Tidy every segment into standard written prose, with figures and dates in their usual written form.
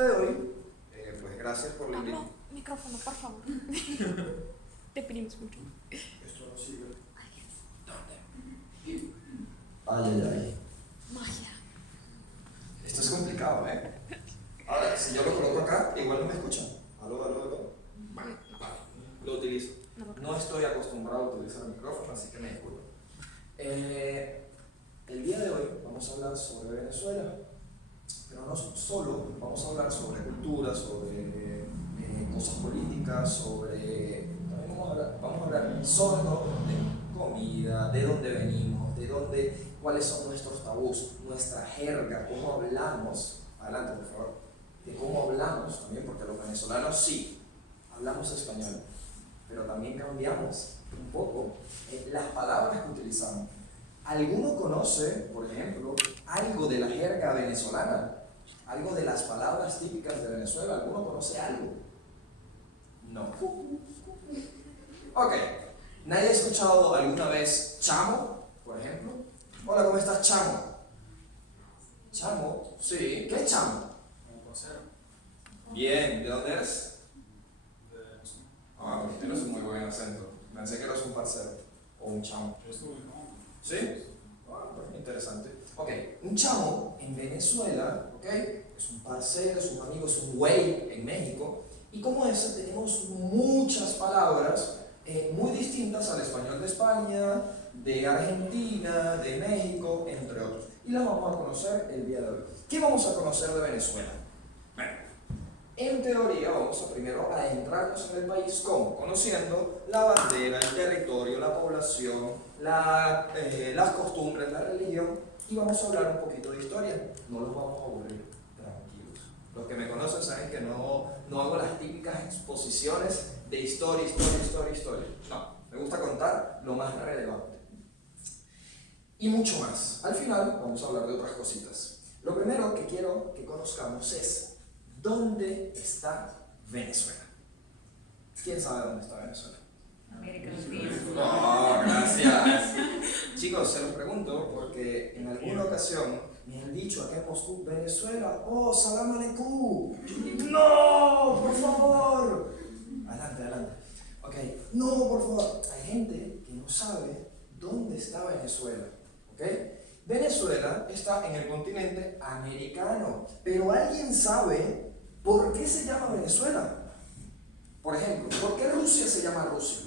día de hoy, pues gracias por la Pablo, invitación. micrófono, por favor. Te pedimos mucho. Esto no sirve. ¿Dónde? Ay, ay, ay. Magia. Esto es complicado, ¿eh? Ahora, si yo lo coloco acá, igual no me escuchan. Aló, aló, aló. Bueno, vale, lo utilizo. No estoy acostumbrado a utilizar el micrófono, así que me disculpo. El día de hoy vamos a hablar sobre Venezuela, pero no solo vamos a hablar sobre cultura, sobre cosas políticas, también vamos a hablar sobre todo de comida, de dónde venimos, cuáles son nuestros tabús, nuestra jerga, cómo hablamos. Adelante, por favor. De cómo hablamos también, porque los venezolanos sí hablamos español, pero también cambiamos un poco las palabras que utilizamos. ¿Alguno conoce, por ejemplo, algo de la jerga venezolana? ¿Algo de las palabras típicas de Venezuela? ¿Alguno conoce algo? No. Ok. ¿Nadie ha escuchado alguna vez chamo, por ejemplo? Hola, ¿cómo estás, chamo? ¿Chamo? Sí. ¿Qué es chamo? Un parcero. Bien. ¿De dónde eres? De Venezuela. Ah, tienes un muy buen acento. Pensé que eras un parcero o un chamo. Yo estuve en Colombia. ¿Sí? Ah, pues interesante. Ok, un chamo en Venezuela, ok, es un parcero, es un amigo, es un güey en México, y como ese tenemos muchas palabras muy distintas al español de España, de Argentina, de México, entre otros. Y las vamos a conocer el día de hoy. ¿Qué vamos a conocer de Venezuela? Bueno, en teoría vamos a primero adentrarnos en el país como conociendo la bandera, el territorio, la población, las costumbres, la religión, y vamos a hablar un poquito de historia. No los vamos a aburrir, tranquilos. Los que me conocen saben que no hago las típicas exposiciones de historia. No, me gusta contar lo más relevante. Y mucho más. Al final vamos a hablar de otras cositas. Lo primero que quiero que conozcamos es ¿dónde está Venezuela? ¿Quién sabe dónde está Venezuela? América Latina. No, gracias. Chicos, se los pregunto porque en alguna ocasión me han dicho acá en Moscú, Venezuela, oh, salam aleikum. No, por favor. Adelante. Ok, no, por favor. Hay gente que no sabe dónde está Venezuela. Ok. Venezuela está en el continente americano, pero ¿alguien sabe por qué se llama Venezuela? Por ejemplo, ¿por qué Rusia se llama Rusia?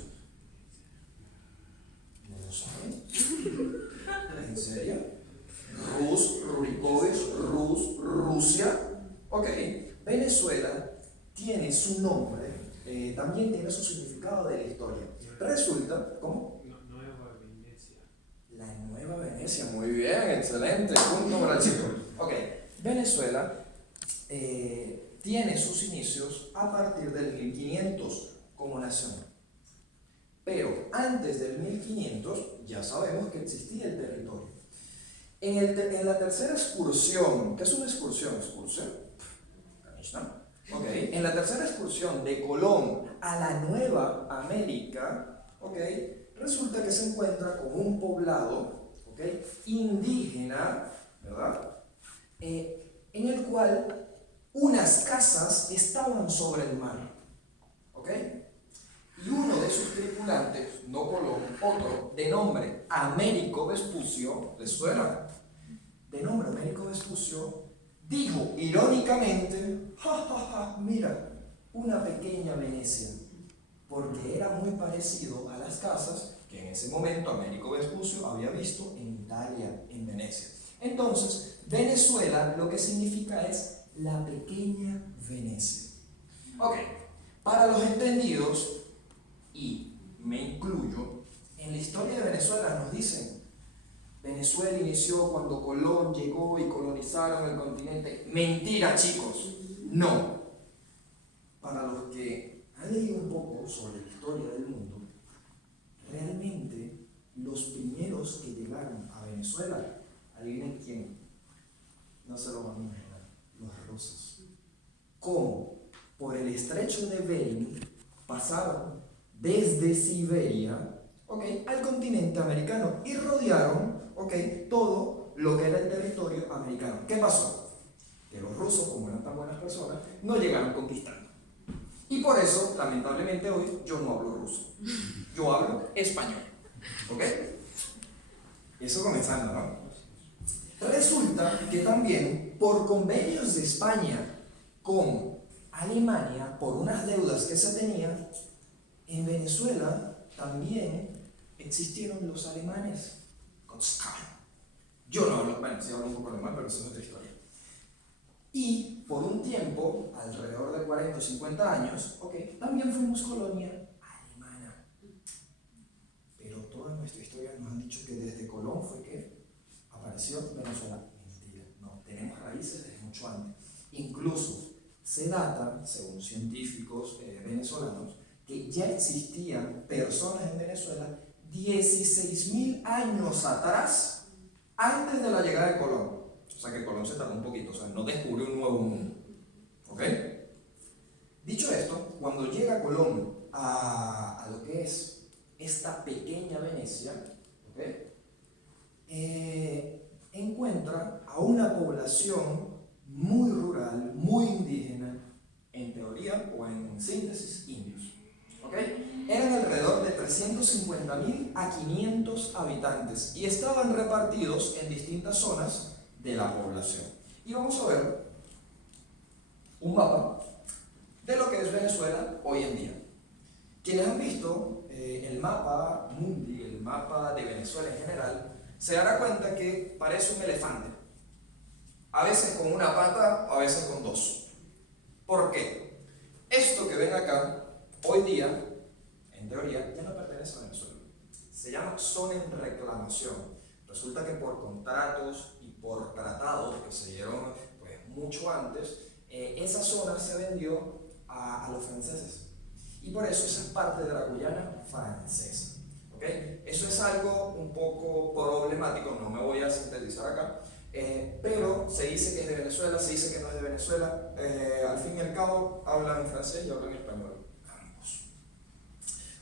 ¿No lo saben? ¿En serio? Rusia. Ok, Venezuela tiene su nombre, también tiene su significado de la historia. Resulta, ¿cómo? Nueva Venecia. La Nueva Venecia, muy bien, excelente, punto para el chico. Ok, Venezuela tiene sus inicios a partir del 1500 como nación. Pero antes del 1500 ya sabemos que existía el territorio. En la tercera excursión, ¿qué es una excursión? ¿Excursión? Okay. En la tercera excursión de Colón a la Nueva América, okay, resulta que se encuentra con un poblado, okay, indígena, ¿verdad? En el cual unas casas estaban sobre el mar, ¿okay? Y uno de sus tripulantes, no Colón, otro, de nombre Américo Vespucio, ¿les suena? De nombre Américo Vespucio, dijo irónicamente, mira, una pequeña Venecia, porque era muy parecido a las casas que en ese momento Américo Vespucio había visto en Italia, en Venecia. Entonces, Venezuela lo que significa es la pequeña Venecia. Ok, para los entendidos, y me incluyo, en la historia de Venezuela nos dicen Venezuela inició cuando Colón llegó y colonizaron el continente. Mentira, chicos, no. Para los que han leído un poco sobre la historia del mundo, realmente los primeros que llegaron a Venezuela, adivinen quién, no se lo van a imaginar, los rusos. ¿Cómo? Por el estrecho de Bering pasaron desde Siberia, ¿okay?, al continente americano y rodearon, ¿okay?, todo lo que era el territorio americano. ¿Qué pasó? Que los rusos, como eran tan buenas personas, no llegaron conquistando. Y por eso, lamentablemente hoy, yo no hablo ruso. Yo hablo español. ¿Ok? Eso comenzando, ¿no? Resulta que también, por convenios de España con Alemania, por unas deudas que se tenían, en Venezuela también existieron los alemanes. Yo no hablo, bueno, sí hablo un poco alemán, pero eso es otra historia. Y por un tiempo, alrededor de 40 o 50 años, también fuimos colonia alemana. Pero toda nuestra historia nos han dicho que desde Colón fue que apareció Venezuela. Mentira, no, tenemos raíces desde mucho antes. Incluso se data, según científicos venezolanos, que ya existían personas en Venezuela 16.000 años atrás, antes de la llegada de Colón. O sea que Colón se tardó un poquito, o sea, no descubrió un nuevo mundo. ¿Ok? Dicho esto, cuando llega Colón a lo que es esta pequeña Venecia, ¿ok? Encuentra a una población muy rural, muy indígena, en teoría o en síntesis indios. ¿Ok? Eran alrededor de 350.000 a 500 habitantes y estaban repartidos en distintas zonas de la población. Y vamos a ver un mapa de lo que es Venezuela hoy en día. Quienes han visto el mapa mundi, el mapa de Venezuela en general, se dará cuenta que parece un elefante. A veces con una pata, a veces con dos. ¿Por qué? Esto que ven acá, hoy día, en teoría, ya no pertenece a Venezuela. Se llama zona en reclamación. Resulta que por contratos y por tratados que se dieron pues, mucho antes, esa zona se vendió a los franceses. Y por eso esa es parte de la Guyana francesa. ¿Okay? Eso es algo un poco problemático, no me voy a sintetizar acá, pero se dice que es de Venezuela, se dice que no es de Venezuela. Al fin y al cabo, hablan francés y hablan español. Ambos.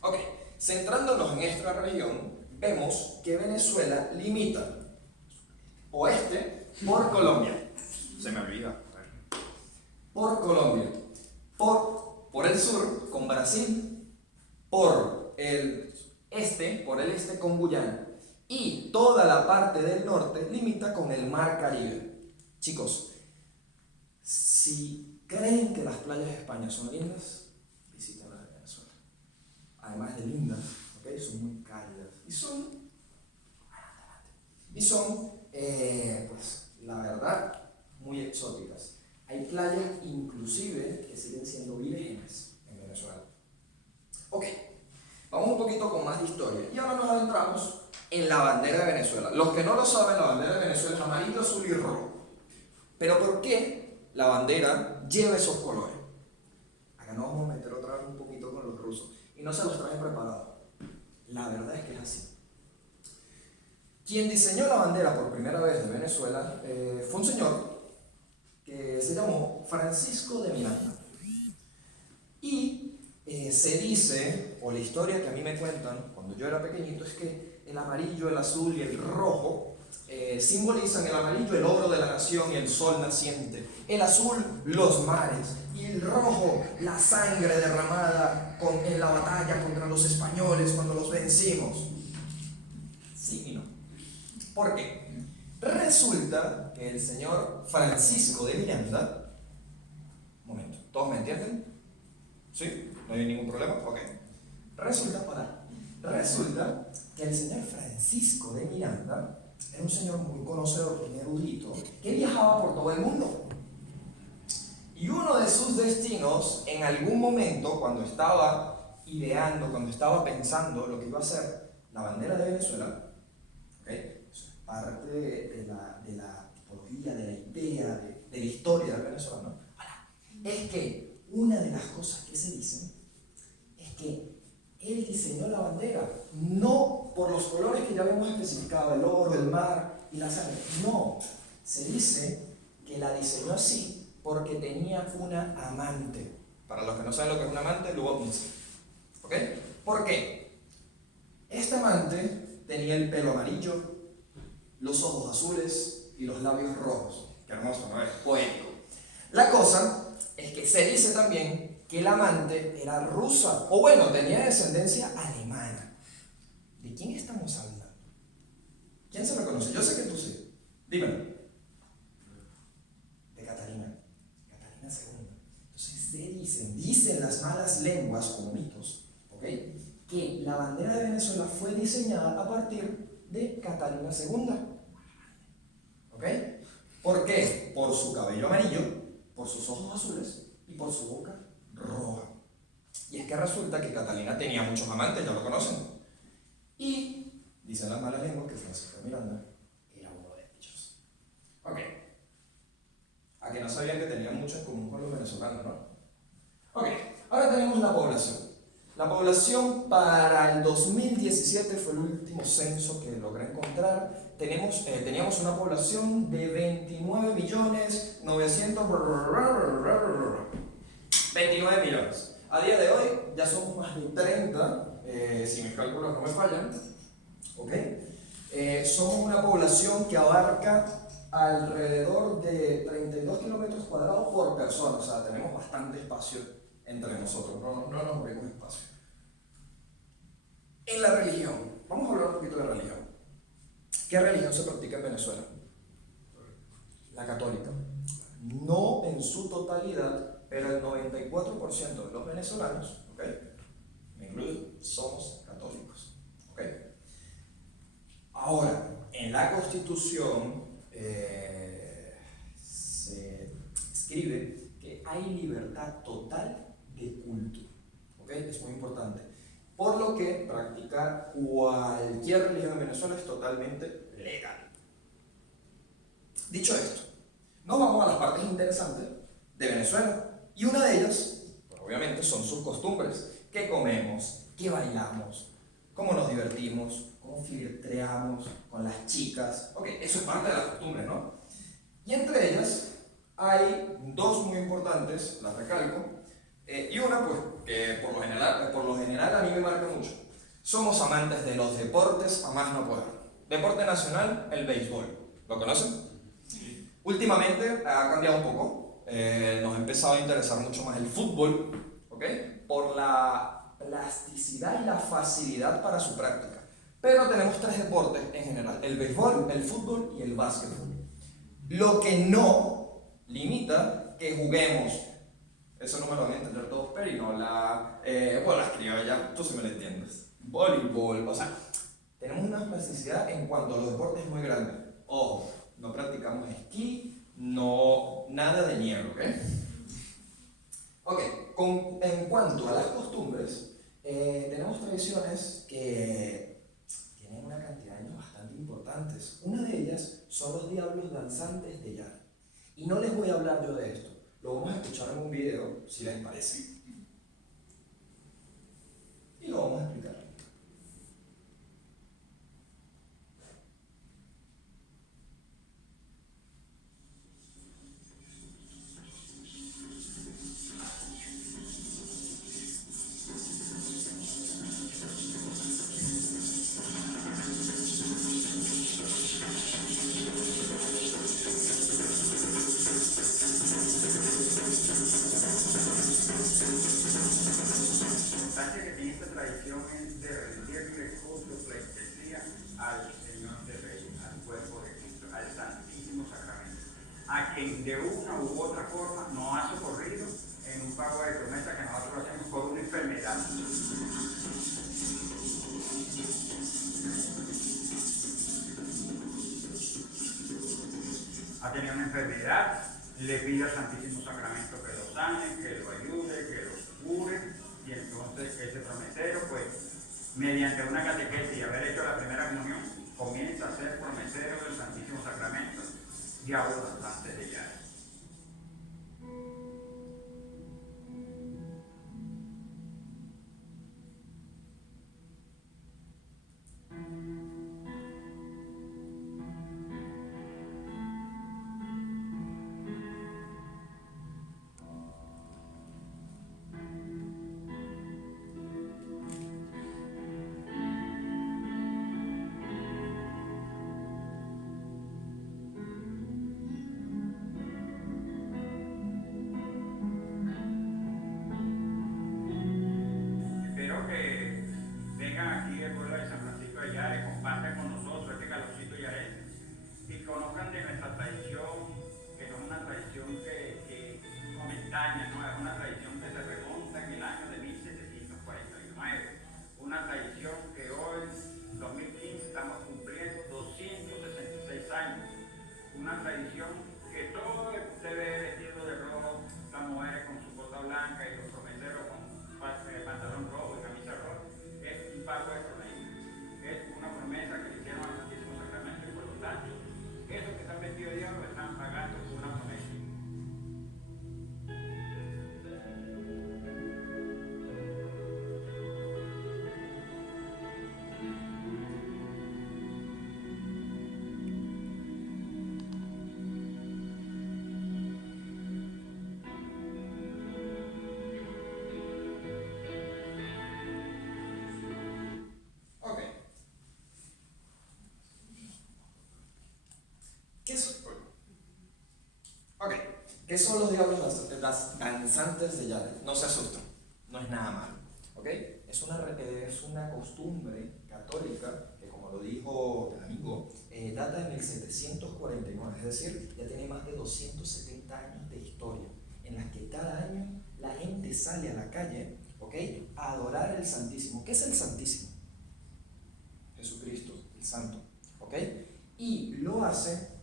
Ok, centrándonos en esta región, vemos que Venezuela limita oeste por Colombia. Se me olvida. Por Colombia. Por el sur con Brasil, por el este con Guyana y toda la parte del norte limita con el Mar Caribe. Chicos, si creen que las playas de España son lindas, visiten las de Venezuela. Además de lindas, ¿okay? Son muy cálidas y son, pues, la verdad, muy exóticas. Hay playas inclusive que siguen siendo vírgenes en Venezuela. Ok, vamos un poquito con más de historia. Y ahora nos adentramos en la bandera de Venezuela. Los que no lo saben, la bandera de Venezuela es amarillo, azul y rojo. Pero ¿por qué la bandera lleva esos colores? Acá nos vamos a meter otra vez un poquito con los rusos. Y no se los traje preparados. La verdad es que es así. Quien diseñó la bandera por primera vez de Venezuela fue un señor que se llamó Francisco de Miranda. Y se dice, o la historia que a mí me cuentan cuando yo era pequeñito, es que el amarillo, el azul y el rojo simbolizan: el amarillo el oro de la nación y el sol naciente, el azul los mares y el rojo la sangre derramada en la batalla contra los españoles cuando los vencimos. Sí y no. ¿Por qué? Resulta que el señor Francisco de Miranda, un momento, ¿todos me entienden? ¿Sí? ¿No hay ningún problema? Ok. Resulta que el señor Francisco de Miranda era un señor muy conocedor, muy erudito, que viajaba por todo el mundo. Y uno de sus destinos, en algún momento, cuando estaba ideando, cuando estaba pensando lo que iba a ser la bandera de Venezuela, ¿okay? Parte de la tipología, de la idea, de la historia del venezolano, es que una de las cosas que se dicen es que él diseñó la bandera no por los colores que ya habíamos especificado, el oro, el mar y la sangre. No, se dice que la diseñó así porque tenía una amante. Para los que no saben lo que es un amante, luego piensen. ¿Ok? ¿Por qué? Este amante tenía el pelo amarillo, los ojos azules y los labios rojos. Qué hermoso, ¿no es? Poético. La cosa Se dice también que la amante era rusa, o bueno, tenía descendencia alemana. ¿De quién estamos hablando? ¿Quién se reconoce? Yo sé que tú sí. Dímelo. De Catalina. Catalina II. Entonces dicen las malas lenguas como mitos, ¿ok? Que la bandera de Venezuela fue diseñada a partir de Catalina II. ¿Ok? ¿Por qué? Por su cabello amarillo, por sus ojos azules y por su boca roja. Y es que resulta que Catalina tenía muchos amantes, ya lo conocen. Y dicen las malas lenguas que Francisco de Miranda era uno de ellos. Ok. A que no sabían que tenían mucho en común con los venezolanos, ¿no? Ok. Ahora tenemos la población. La población para el 2017 fue el último censo que logré encontrar. Teníamos una población de 29.900.000. 29 millones. A día de hoy ya somos más de 30, si mis cálculos no me fallan. ¿Ok? Somos una población que abarca alrededor de 32 kilómetros cuadrados por persona. O sea, tenemos bastante espacio entre nosotros, no nos movemos espacio. En la religión, vamos a hablar un poquito de religión. ¿Qué religión se practica en Venezuela? La católica. No en su totalidad, pero el 94% de los venezolanos, ¿ok? Me incluyo, somos católicos, ¿ok? Ahora, en la Constitución se escribe que hay libertad total de culto, ¿ok? Es muy importante. Por lo que practicar cualquier religión en Venezuela es totalmente legal. Dicho esto, nos vamos a las partes interesantes de Venezuela. Y una de ellas, pues obviamente, son sus costumbres. ¿Qué comemos? ¿Qué bailamos? ¿Cómo nos divertimos? ¿Cómo flirteamos con las chicas? Ok, eso es parte de las costumbres, ¿no? Y entre ellas hay dos muy importantes, las recalco, y una pues que por lo general a mí me marca mucho. Somos amantes de los deportes a más no poder. Deporte nacional, el béisbol. ¿Lo conocen? Sí. Últimamente ha cambiado un poco. Nos ha empezado a interesar mucho más el fútbol, ¿ok? Por la plasticidad y la facilidad para su práctica. Pero tenemos tres deportes en general: el béisbol, el fútbol y el básquetbol. Lo que no limita que juguemos, eso no me lo van a entender todos, pero no, bueno, las criollas, tú sí me lo entiendes. Voleibol, o sea, tenemos una plasticidad en cuanto a los deportes muy grande. Ojo, no practicamos esquí, no, nada de nieve, ¿ok? Ok, en cuanto a las costumbres, tenemos tradiciones que tienen una cantidad de años bastante importantes. Una de ellas son los diablos danzantes de Yara. Y no les voy a hablar yo de esto, lo vamos a escuchar en un video, si les parece. Y lo vamos a explicar. Importancia que tiene esta tradición es de rendirle culto, pleitesía al Señor de Reyes, al cuerpo de Cristo, al Santísimo Sacramento, a quien de una u otra forma nos ha socorrido en un pago de promesa que nosotros hacemos por una enfermedad. Ha tenido una enfermedad, le pide al Santísimo Sacramento que lo sane, que lo ayude, que lo cure. Y entonces ese promesero, pues, mediante una catequesis y haber hecho la primera comunión, comienza a ser promesero del Santísimo Sacramento, diablo bastante de ya. extraña, ¿no? Es una tradición que se remonta en el año de 1749. Una tradición que hoy, 2015, estamos cumpliendo 266 años. Una tradición que todo se ve vestido de rojo, las mujeres con su bota blanca y los prometeros con pantalón rojo y camisa roja. Es un pago de promesa. Es una promesa que le hicieron al Santísimo Sacramento y por lo tanto, esos que están vestidos de diablo están pagando por una promesa. Ok. ¿Qué son? Ok. ¿Qué son los diablos danzantes de Yahvé? No se asusten, no es nada malo. ¿Ok? Es una costumbre católica que, como lo dijo el amigo, data de 1749, es decir, ya tiene más de 270 años de historia, en las que cada año la gente sale a la calle, ¿ok?, a adorar al Santísimo. ¿Qué es el Santísimo? Jesucristo, el Santo, ¿ok? Y lo hacen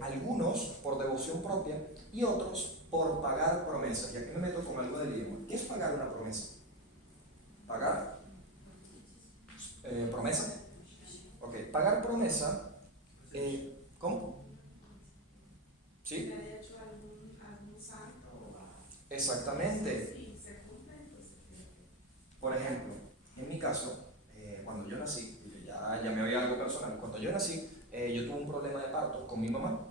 algunos por devoción propia y otros por pagar promesas. Y aquí me meto con algo del idioma. ¿Qué es pagar una promesa? ¿Pagar? ¿Promesa? Ok, pagar promesa, ¿cómo? ¿Sí? Exactamente. Por ejemplo, en mi caso, cuando yo nací, ya me voy a algo personal, cuando yo nací, yo tuve un problema de parto con mi mamá.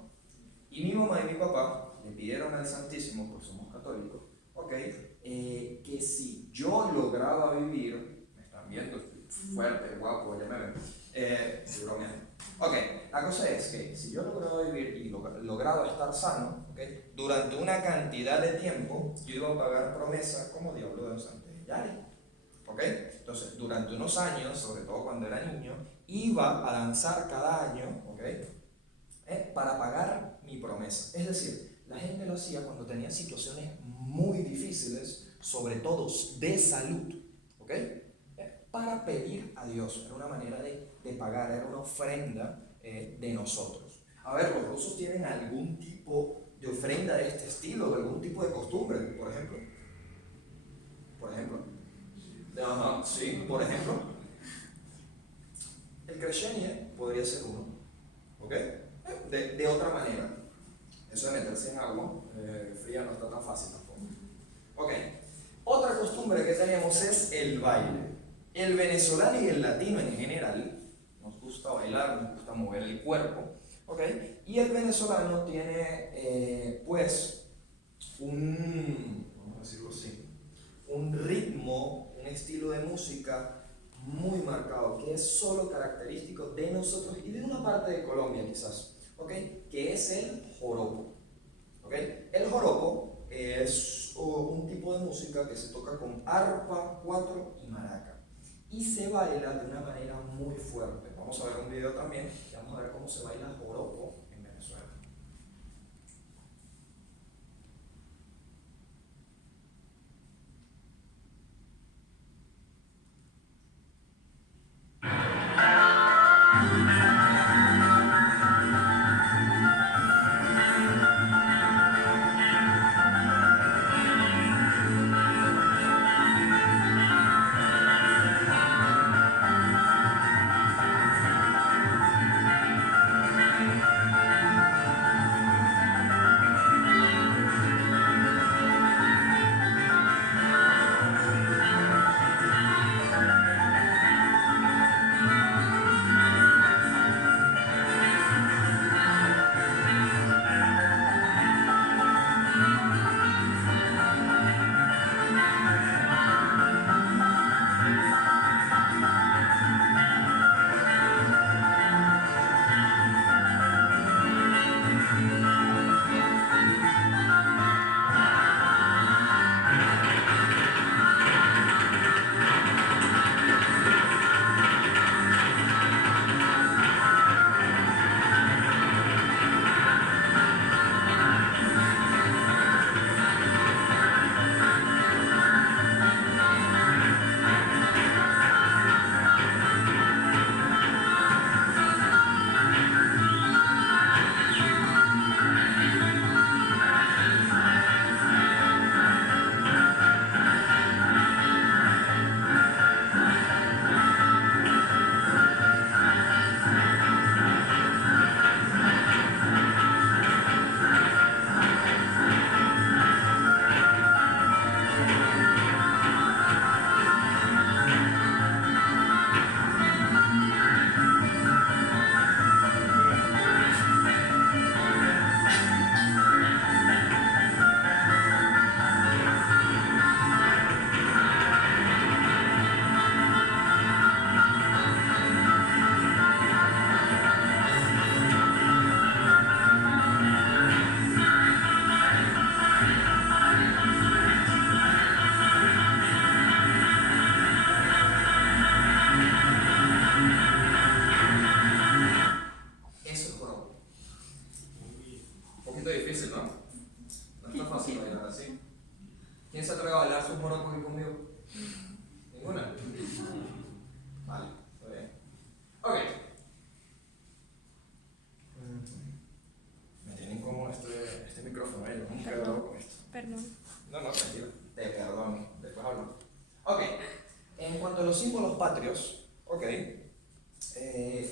Y mi mamá y mi papá le pidieron al Santísimo, porque somos católicos, ¿ok?, que si yo lograba vivir, me están viendo, fuerte, guapo, ya me ven, estoy bromeando. Ok, la cosa es que si yo lograba vivir y lograba estar sano, ¿ok?, durante una cantidad de tiempo, yo iba a pagar promesa como diablo danzante de Yahvé. ¿Ok? Entonces, durante unos años, sobre todo cuando era niño, iba a danzar cada año, ¿ok?, para pagar mi promesa. Es decir, la gente lo hacía cuando tenía situaciones muy difíciles, sobre todo de salud, ¿ok?, para pedir a Dios. Era una manera de pagar, era una ofrenda de nosotros. A ver, los rusos tienen algún tipo de ofrenda de este estilo, de algún tipo de costumbre, por ejemplo. Por ejemplo. Ajá, sí, por ejemplo. El kreshenie podría ser uno, ¿ok? De otra manera. Eso de meterse en agua fría no está tan fácil tampoco. Ok. Otra costumbre que tenemos es el baile. El venezolano y el latino en general nos gusta bailar, nos gusta mover el cuerpo, ¿ok? Y el venezolano tiene, pues, vamos a decirlo así, un ritmo, un estilo de música muy marcado, que es solo característico de nosotros y de una parte de Colombia quizás, ¿ok?, que es el joropo, ¿ok? El joropo es un tipo de música que se toca con arpa, cuatro y maraca y se baila de una manera muy fuerte. Vamos a ver un video también y vamos a ver cómo se baila joropo en Venezuela. ¿Quién se atreve a bailar sus morocos aquí conmigo? ¿Ninguna? Vale, está bien. Ok. Me tiene incómodo este micrófono, yo nunca he hablado con esto. Perdón. No, tranquilo. Te perdono, después hablo. Ok. En cuanto a los símbolos patrios, ok,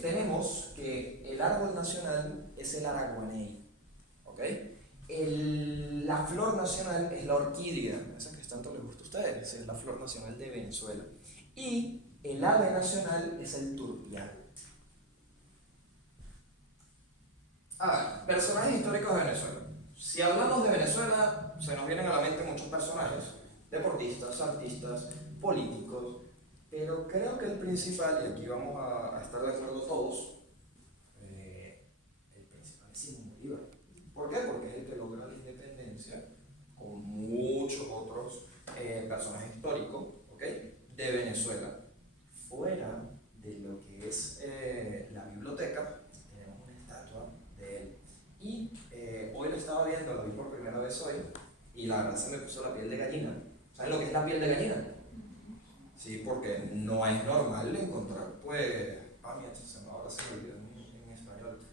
tenemos que el árbol nacional es el araguaney, ok. La flor nacional es la orquídea, esa que tanto les gusta a ustedes, es la flor nacional de Venezuela. Y el ave nacional es el turpial. Personajes históricos de Venezuela. Si hablamos de Venezuela, se nos vienen a la mente muchos personajes, deportistas, artistas, políticos, pero creo que el principal, y aquí vamos a estar de acuerdo todos, el principal es Simón Bolívar. ¿Por qué? Porque es el que logra la independencia con muchos otros personajes históricos, ¿ok?, de Venezuela. Fuera de lo que es la biblioteca, tenemos una estatua de él. Y hoy lo estaba viendo, lo vi por primera vez hoy, y la verdad se me puso la piel de gallina. ¿Saben lo que es la piel de gallina? Sí, porque no es normal encontrar, pues, mira, se me ahora se me olvidó en español,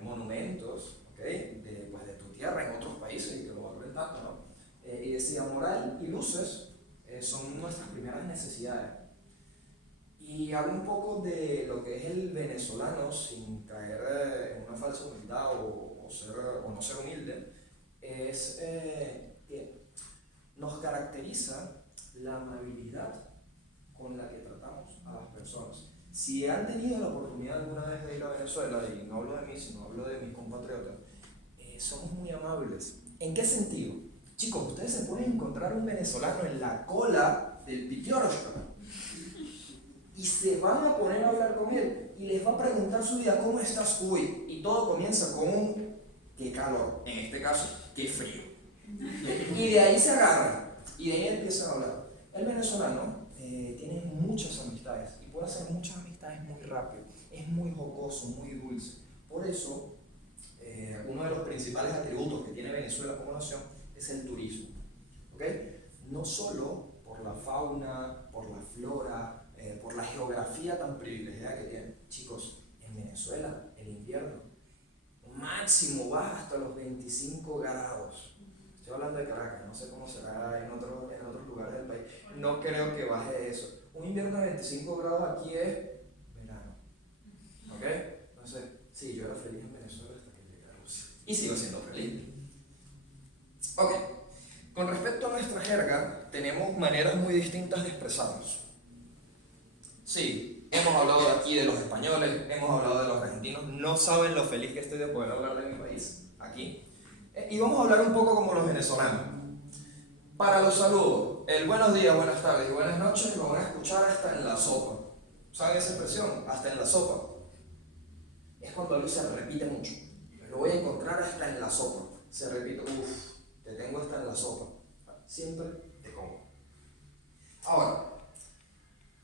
monumentos, ¿ok?, de tu tierra en otros países y que lo valoren tanto, ¿no? Y decía, moral y luces son nuestras primeras necesidades. Y habla un poco de lo que es el venezolano sin caer en una falsa humildad o no ser humilde, es que nos caracteriza la amabilidad con la que tratamos a las personas. Si han tenido la oportunidad alguna vez de ir a Venezuela, y no hablo de mí, sino hablo de mis compatriotas, somos muy amables. ¿En qué sentido? Chicos, ustedes se pueden encontrar un venezolano en la cola del Pitiorosca y se van a poner a hablar con él y les va a preguntar su vida, ¿cómo estás hoy? Y todo comienza con un qué calor, en este caso, qué frío. Y de ahí se agarran y de ahí empiezan a hablar. El venezolano tiene muchas amistades y puede hacer muchas amistades muy rápido, es muy jocoso, muy dulce. Por eso, uno de los principales atributos que tiene Venezuela como nación es el turismo, ¿ok? No solo por la fauna, por la flora, por la geografía tan privilegiada que tiene. Chicos, en Venezuela, el invierno máximo baja hasta los 25 grados. Estoy hablando de Caracas, no sé cómo será en otros lugares del país. No creo que baje eso. Un invierno de 25 grados aquí es verano, ¿ok? Entonces, sí, yo era feliz en Venezuela hasta que llegué a Rusia. Y sigo siendo feliz. Ok, con respecto a nuestra jerga, tenemos maneras muy distintas de expresarnos. Sí, hemos hablado aquí de los españoles, hemos hablado de los argentinos, no saben lo feliz que estoy de poder hablar de mi país, aquí. Y vamos a hablar un poco como los venezolanos. Para los saludos, el buenos días, buenas tardes y buenas noches lo van a escuchar hasta en la sopa. ¿Saben esa expresión? Hasta en la sopa. Es cuando algo se repite mucho. Lo voy a encontrar hasta en la sopa. Se repite, te tengo hasta en la sopa. Siempre te como. Ahora,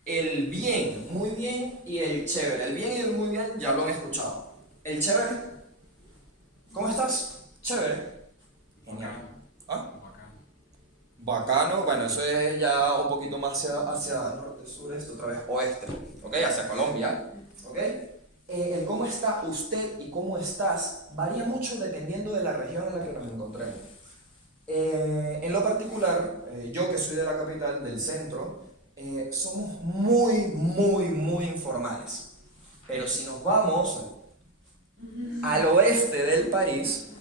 el bien, muy bien y el chévere. El bien y el muy bien ya lo han escuchado. El chévere, ¿cómo estás? Chévere. Genial. ¿Ah? Bacano, bueno, eso es ya un poquito más hacia norte, sur, este, otra vez oeste, ¿ok? Hacia Colombia, ¿ok? El cómo está usted y cómo estás varía mucho dependiendo de la región en la que nos encontremos. En lo particular, yo que soy de la capital, del centro, somos muy informales. Pero si nos vamos al oeste del país,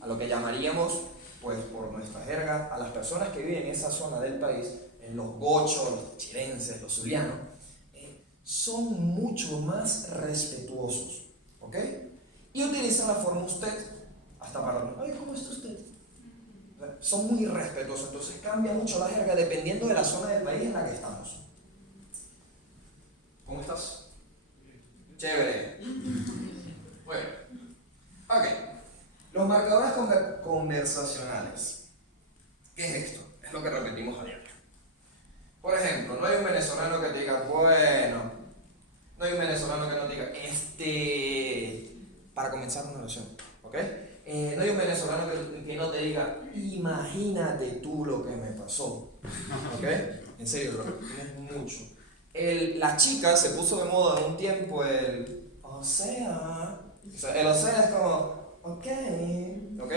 a lo que llamaríamos, pues por nuestra jerga, a las personas que viven en esa zona del país, en los gochos, los chilenses, los zulianos, son mucho más respetuosos, ¿ok? Y utilizan la forma usted, hasta para, ay, ¿cómo está usted? Son muy respetuosos, entonces cambia mucho la jerga dependiendo de la zona del país en la que estamos. ¿Cómo estás? Chévere. Bueno, ok. Los marcadores conversacionales. ¿Qué es esto? Es lo que repetimos a diario. Por ejemplo, no hay un venezolano que te diga, bueno, no hay un venezolano que no te diga, para comenzar una oración, ¿ok? No hay un venezolano que no te diga, imagínate tú lo que me pasó. ¿Ok? En serio, lo repetimos mucho. La chica se puso de moda en un tiempo o sea, el o sea es como, ok, ¿ok?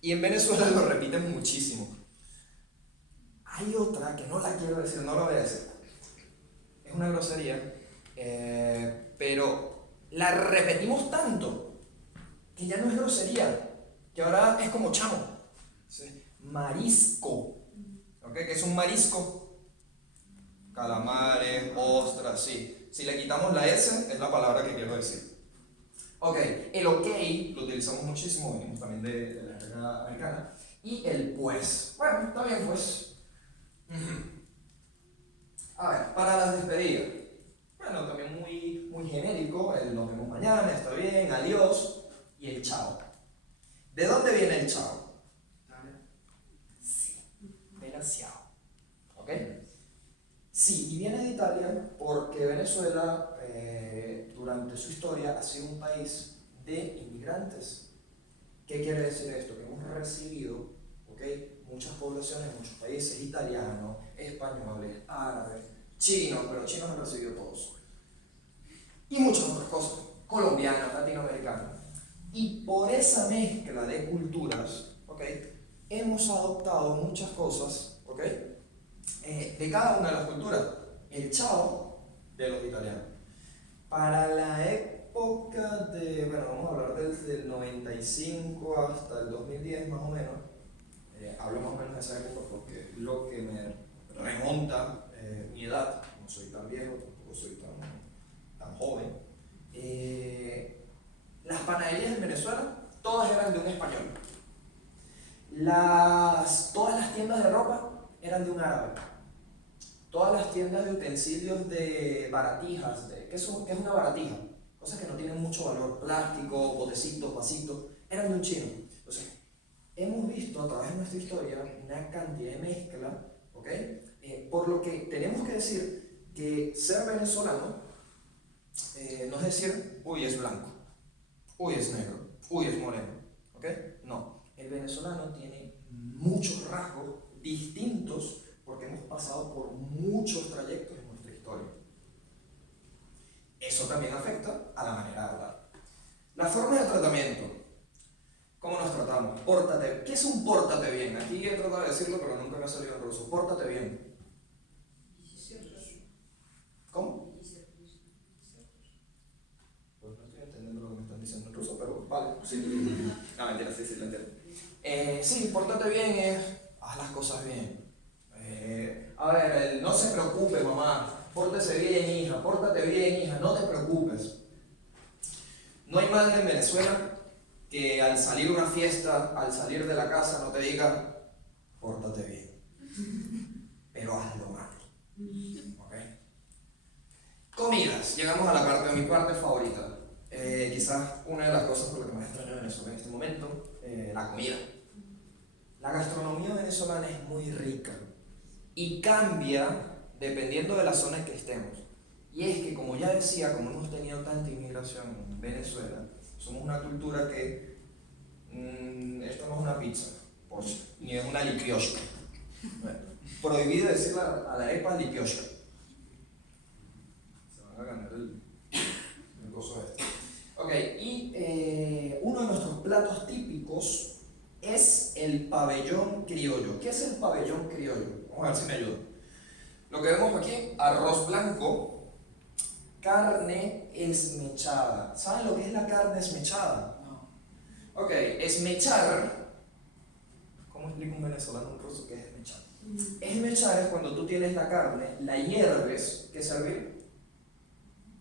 Y en Venezuela lo repiten muchísimo. Hay otra que no la quiero decir, no la voy a decir. Es una grosería, pero la repetimos tanto que ya no es grosería, que ahora es como chamo. ¿Sí? Marisco, ¿ok? ¿Qué es un marisco? Calamares, ostras, sí. Si le quitamos la S, es la palabra que quiero decir. Ok, el ok lo utilizamos muchísimo, venimos también de la jerga americana. Y el pues. Bueno, está bien, pues. A ver, para las despedidas. Bueno, también muy genérico. El nos vemos mañana, está bien, adiós. Y el chao. ¿De dónde viene el chao? Sí, demasiado. ¿Ok? Sí, y viene de Italia porque Venezuela durante su historia ha sido un país de inmigrantes. ¿Qué quiere decir esto? Que hemos recibido, ¿okay?, muchas poblaciones, muchos países, italianos, españoles, árabes, chinos, pero chinos han recibido todos. Y muchas otras cosas, colombianos, latinoamericanos. Y por esa mezcla de culturas, ¿okay?, hemos adoptado muchas cosas, ¿okay?, de cada una de las culturas. El chao de los italianos. Para la época de, bueno, vamos a hablar desde el 95 hasta el 2010 más o menos, hablo más o menos de esa época porque es lo que me remonta mi edad, no soy tan viejo, tampoco soy tan joven. Las panaderías en Venezuela, todas eran de un español. Todas las tiendas de ropa eran de un árabe. Todas las tiendas de utensilios de baratijas, ¿qué es una baratija? Cosas que no tienen mucho valor, plástico, botecitos, vasitos, eran de un chino. Entonces, hemos visto a través de nuestra historia una cantidad de mezcla, ¿ok? Por lo que tenemos que decir que ser venezolano no es decir, uy, es blanco, uy, es negro, uy, es moreno, ¿ok? No, el venezolano tiene muchos rasgos distintos porque hemos pasado por muchos trayectos en nuestra historia. Eso también afecta a la manera de hablar. La forma de tratamiento. ¿Cómo nos tratamos? Pórtate. ¿Qué es un pórtate bien? Aquí he tratado de decirlo, pero nunca me ha salido en ruso. Pórtate bien. ¿Cómo? Pues no estoy entendiendo lo que me están diciendo en ruso, pero vale. Sí. No, mentira, sí, lo entiendo. Sí, pórtate bien es haz las cosas bien. A ver, no se preocupe, mamá. Pórtese bien, hija. Pórtate bien, hija. No te preocupes. No hay madre en Venezuela que al salir a una fiesta, al salir de la casa, no te diga, pórtate bien. Pero hazlo mal. ¿Ok? Comidas. Llegamos a la parte de mi parte favorita. Quizás una de las cosas por las que más extraño en Venezuela en este momento, la comida. La gastronomía venezolana es muy rica y cambia dependiendo de la zona en que estemos. Y es que, como ya decía, como hemos tenido tanta inmigración en Venezuela, somos una cultura que esto no es una pizza, pues, ni es una lipioshka. Bueno, prohibido decirle a la arepa lipioshka. Se van a ganar el coso este. Ok, y uno de nuestros platos típicos es el pabellón criollo. ¿Qué es el pabellón criollo? Vamos a ver si me ayuda. Lo que vemos aquí, arroz blanco, carne esmechada. ¿Saben lo que es la carne esmechada? No. Ok, esmechar. ¿Cómo explica un venezolano un ruso qué es esmechar? Esmechar es cuando tú tienes la carne, la hierves. ¿Qué es servir?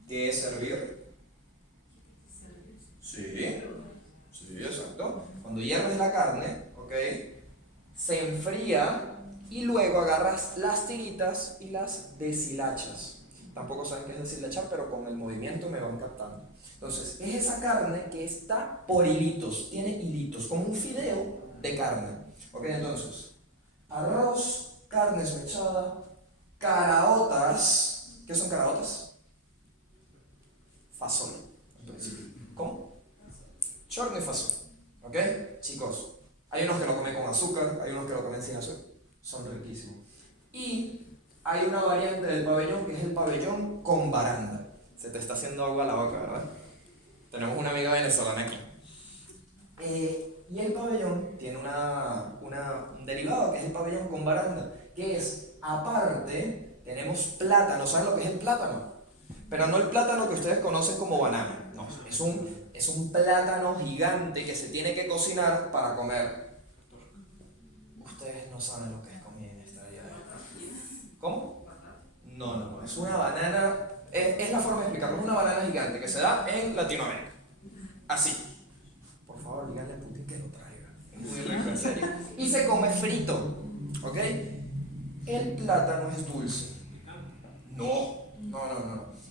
¿Qué es servir? Sí, exacto. Cuando hierves la carne, ¿ok?, se enfría y luego agarras las tiritas y las deshilachas. Tampoco saben qué es deshilachar, pero con el movimiento me van captando. Entonces, es esa carne que está por hilitos, tiene hilitos, como un fideo de carne. ¿Ok? Entonces, arroz, carne esmechada, caraotas. ¿Qué son caraotas? Fasol, en principio. ¿Cómo? Chorno y fasol. ¿Ok? Chicos, hay unos son riquísimos. Y hay una variante del pabellón que es el pabellón con baranda. Se te está haciendo agua a la boca, ¿verdad? Tenemos una amiga venezolana aquí. Y el pabellón tiene un derivado que es el pabellón con baranda, que es, aparte, tenemos plátano. ¿Saben lo que es el plátano? Pero no el plátano que ustedes conocen como banana. No, es un plátano gigante que se tiene que cocinar para comer. Ustedes no saben lo que es comida en esta vida. ¿Cómo? No. Es una banana, es la forma de explicarlo, es una banana gigante que se da en Latinoamérica. Así. Por favor, díganle a Putin que lo traiga. Es muy rico, en serio. Y se come frito. ¿Ok? El plátano es dulce. No.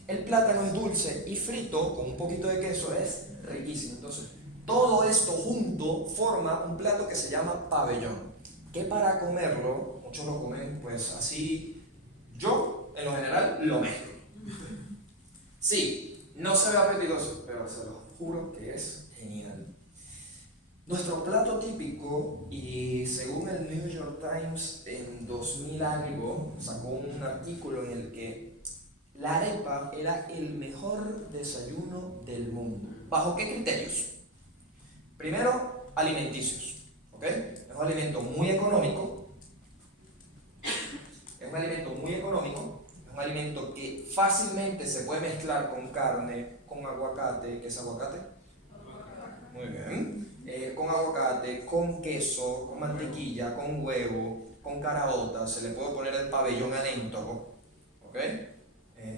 El plátano es dulce y frito con un poquito de queso es riquísimo. Entonces, todo esto junto forma un plato que se llama pabellón. Que para comerlo, muchos lo comen pues así. Yo, en lo general, lo mezclo. Sí, no se ve apetitoso, pero se lo juro que es genial. Nuestro plato típico, y según el New York Times en 2000 algo, sacó un artículo en el que la arepa era el mejor desayuno del mundo. ¿Bajo qué criterios? Primero, alimenticios. ¿Ok? Es un alimento muy económico. Es un alimento que fácilmente se puede mezclar con carne, con aguacate. ¿Qué es aguacate? Muy bien. Con aguacate, con queso, con mantequilla, con huevo, con caraota. Se le puede poner el pabellón adentro. ¿Ok?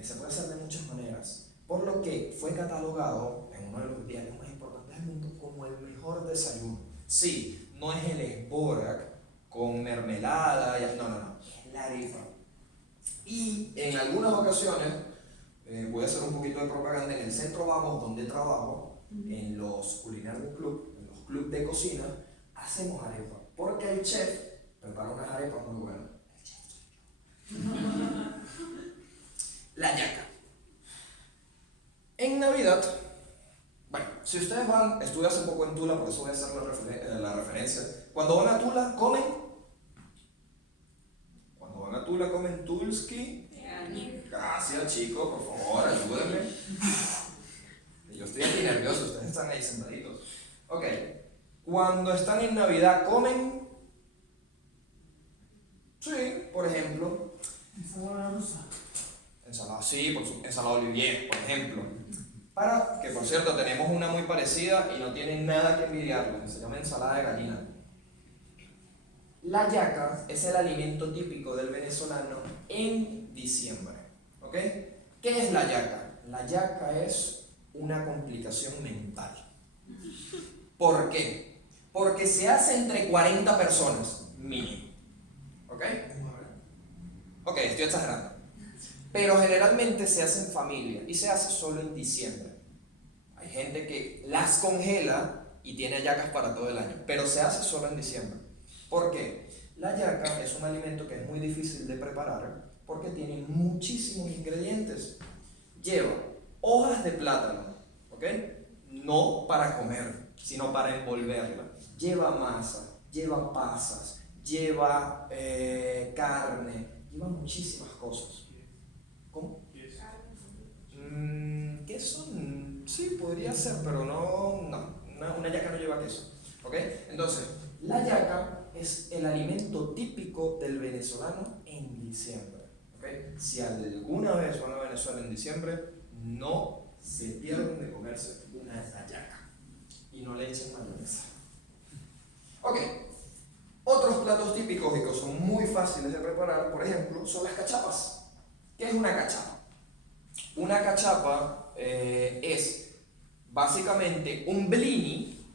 Se puede hacer de muchas maneras. Por lo que fue catalogado en uno de los diarios más importantes del mundo como el mejor desayuno. Sí, no es el esborak con mermelada, no. Es la arepa. Y en algunas ocasiones, voy a hacer un poquito de propaganda, en el Centro Vamos, donde trabajo, en los Culinary Club, en los clubes de cocina, hacemos arepa. Porque el chef prepara unas arepas muy buenas. El chef soy yo. La yaca. En Navidad, bueno, si ustedes van, estuve hace poco en Tula, por eso voy a hacer la referencia. Cuando van a Tula, comen Tulski. Gracias, chicos, por favor, ayúdenme. Yo estoy aquí nervioso, ustedes están ahí sentaditos. Ok, cuando están en Navidad, comen. Sí, por ejemplo. Ensalada rusa. Ensalada, sí, ensalada Olivier, por ejemplo. Que por cierto, tenemos una muy parecida y no tiene nada que envidiarle, se llama ensalada de gallina. La yaca es el alimento típico del venezolano en diciembre. ¿Ok? ¿Qué es la yaca? La yaca es una complicación mental. ¿Por qué? Porque se hace entre 40 personas, mínimo. ¿Ok? Ok, estoy exagerando. Pero generalmente se hace en familia y se hace solo en diciembre. Hay gente que las congela y tiene hallacas para todo el año, pero se hace solo en diciembre. ¿Por qué? La hallaca es un alimento que es muy difícil de preparar porque tiene muchísimos ingredientes. Lleva hojas de plátano, ¿ok? No para comer, sino para envolverla. Lleva masa, lleva pasas, lleva carne, lleva muchísimas cosas. ¿Cómo? Queso, sí, podría ser, pero no. Una yaca no lleva queso. ¿Ok? Entonces, la yaca es el alimento típico del venezolano en diciembre. ¿Ok? Si alguna vez van a Venezuela en diciembre, no se pierdan de comerse una yaca. Y no le echen mayonesa. Ok. Otros platos típicos y que son muy fáciles de preparar, por ejemplo, son las cachapas. ¿Qué es una cachapa? Una cachapa es básicamente un blini,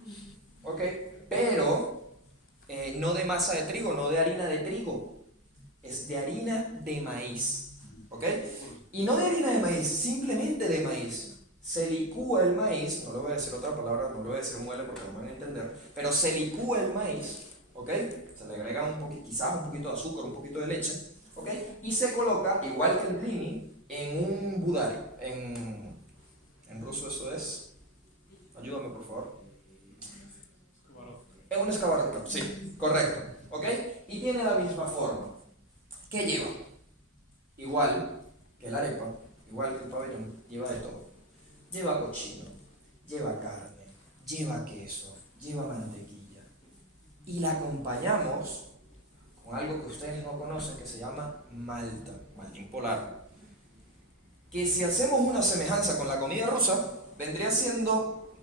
¿ok? Pero no de masa de trigo, no de harina de trigo, es de harina de maíz, ¿ok? Y no de harina de maíz, simplemente de maíz. Se licúa el maíz, no le voy a decir otra palabra, no le voy a decir muele porque no van a entender, pero se licúa el maíz, ¿ok? Se le agrega quizás un poquito de azúcar, un poquito de leche, ¿ok? Y se coloca, igual que el blini, en un budari. En ruso eso es. Ayúdame, por favor. En un escabarocto, sí, correcto. ¿ok? Y tiene la misma forma. ¿Qué lleva? Igual que la arepa, igual que el pabellón, lleva de todo. Lleva cochino, lleva carne, lleva queso, lleva mantequilla. Y la acompañamos con algo que ustedes no conocen que se llama malta, maltín polar. Que si hacemos una semejanza con la comida rusa, vendría siendo,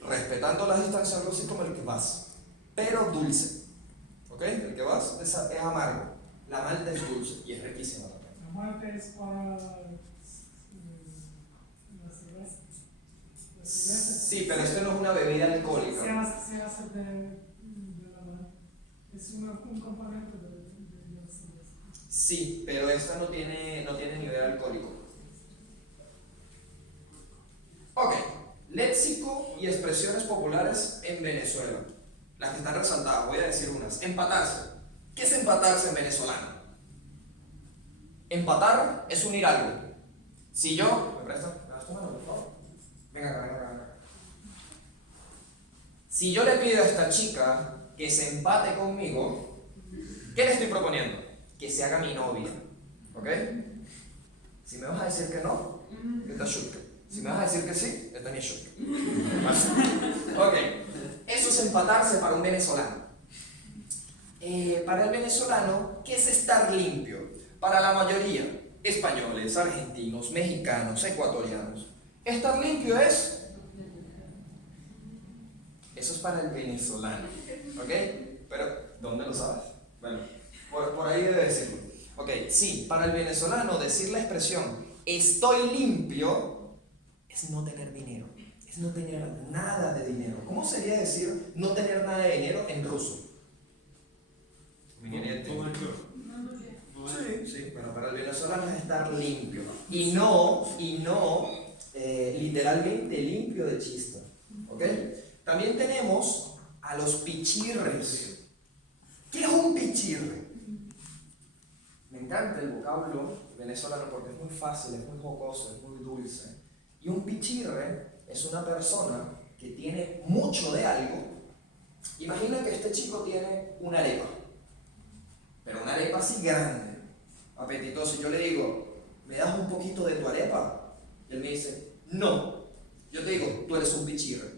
respetando las distancias, algo así como el kvass, pero dulce. ¿Ok? El kvass es amargo, la malta es dulce y es riquísima también. La malta es para la cerveza. La cerveza Sí, pero esto no es una bebida se alcohólica. hace de la malta. Es un componente de la cerveza. Sí, pero esta no tiene nivel alcohólico. Ok, léxico y expresiones populares en Venezuela. Las que están resaltadas, voy a decir unas. Empatarse. ¿Qué es empatarse en venezolano? Empatar es unir algo. Si yo... ¿Me prestas? ¿Me das tu mano, por favor? Venga acá, venga acá, venga acá. Si yo le pido a esta chica que se empate conmigo, ¿qué le estoy proponiendo? Que se haga mi novia. ¿Ok? Si me vas a decir que no, esta shurke. Si me vas a decir que sí, esta ni shurke. Ok. Eso es empatarse para un venezolano. Para el venezolano, ¿qué es estar limpio? Para la mayoría, españoles, argentinos, mexicanos, ecuatorianos, estar limpio es... Eso es para el venezolano, ¿ok? Pero, ¿dónde lo sabes? Bueno, por ahí debe decirlo. Ok, sí, para el venezolano decir la expresión estoy limpio es no tener dinero, es no tener nada de dinero. ¿Cómo sería decir no tener nada de dinero en ruso? Sí, sí, bueno, para el venezolano es estar limpio y no literalmente limpio de chista, ¿ok? También tenemos a los pichirres. ¿Qué es un pichirre? Me encanta el vocablo venezolano porque es muy fácil, es muy jocoso, es muy dulce. Y un pichirre es una persona que tiene mucho de algo. Imagina que este chico tiene una arepa, pero una arepa así grande, apetitosa. Y yo le digo, ¿me das un poquito de tu arepa? Y él me dice, no. Yo te digo, tú eres un pichirre.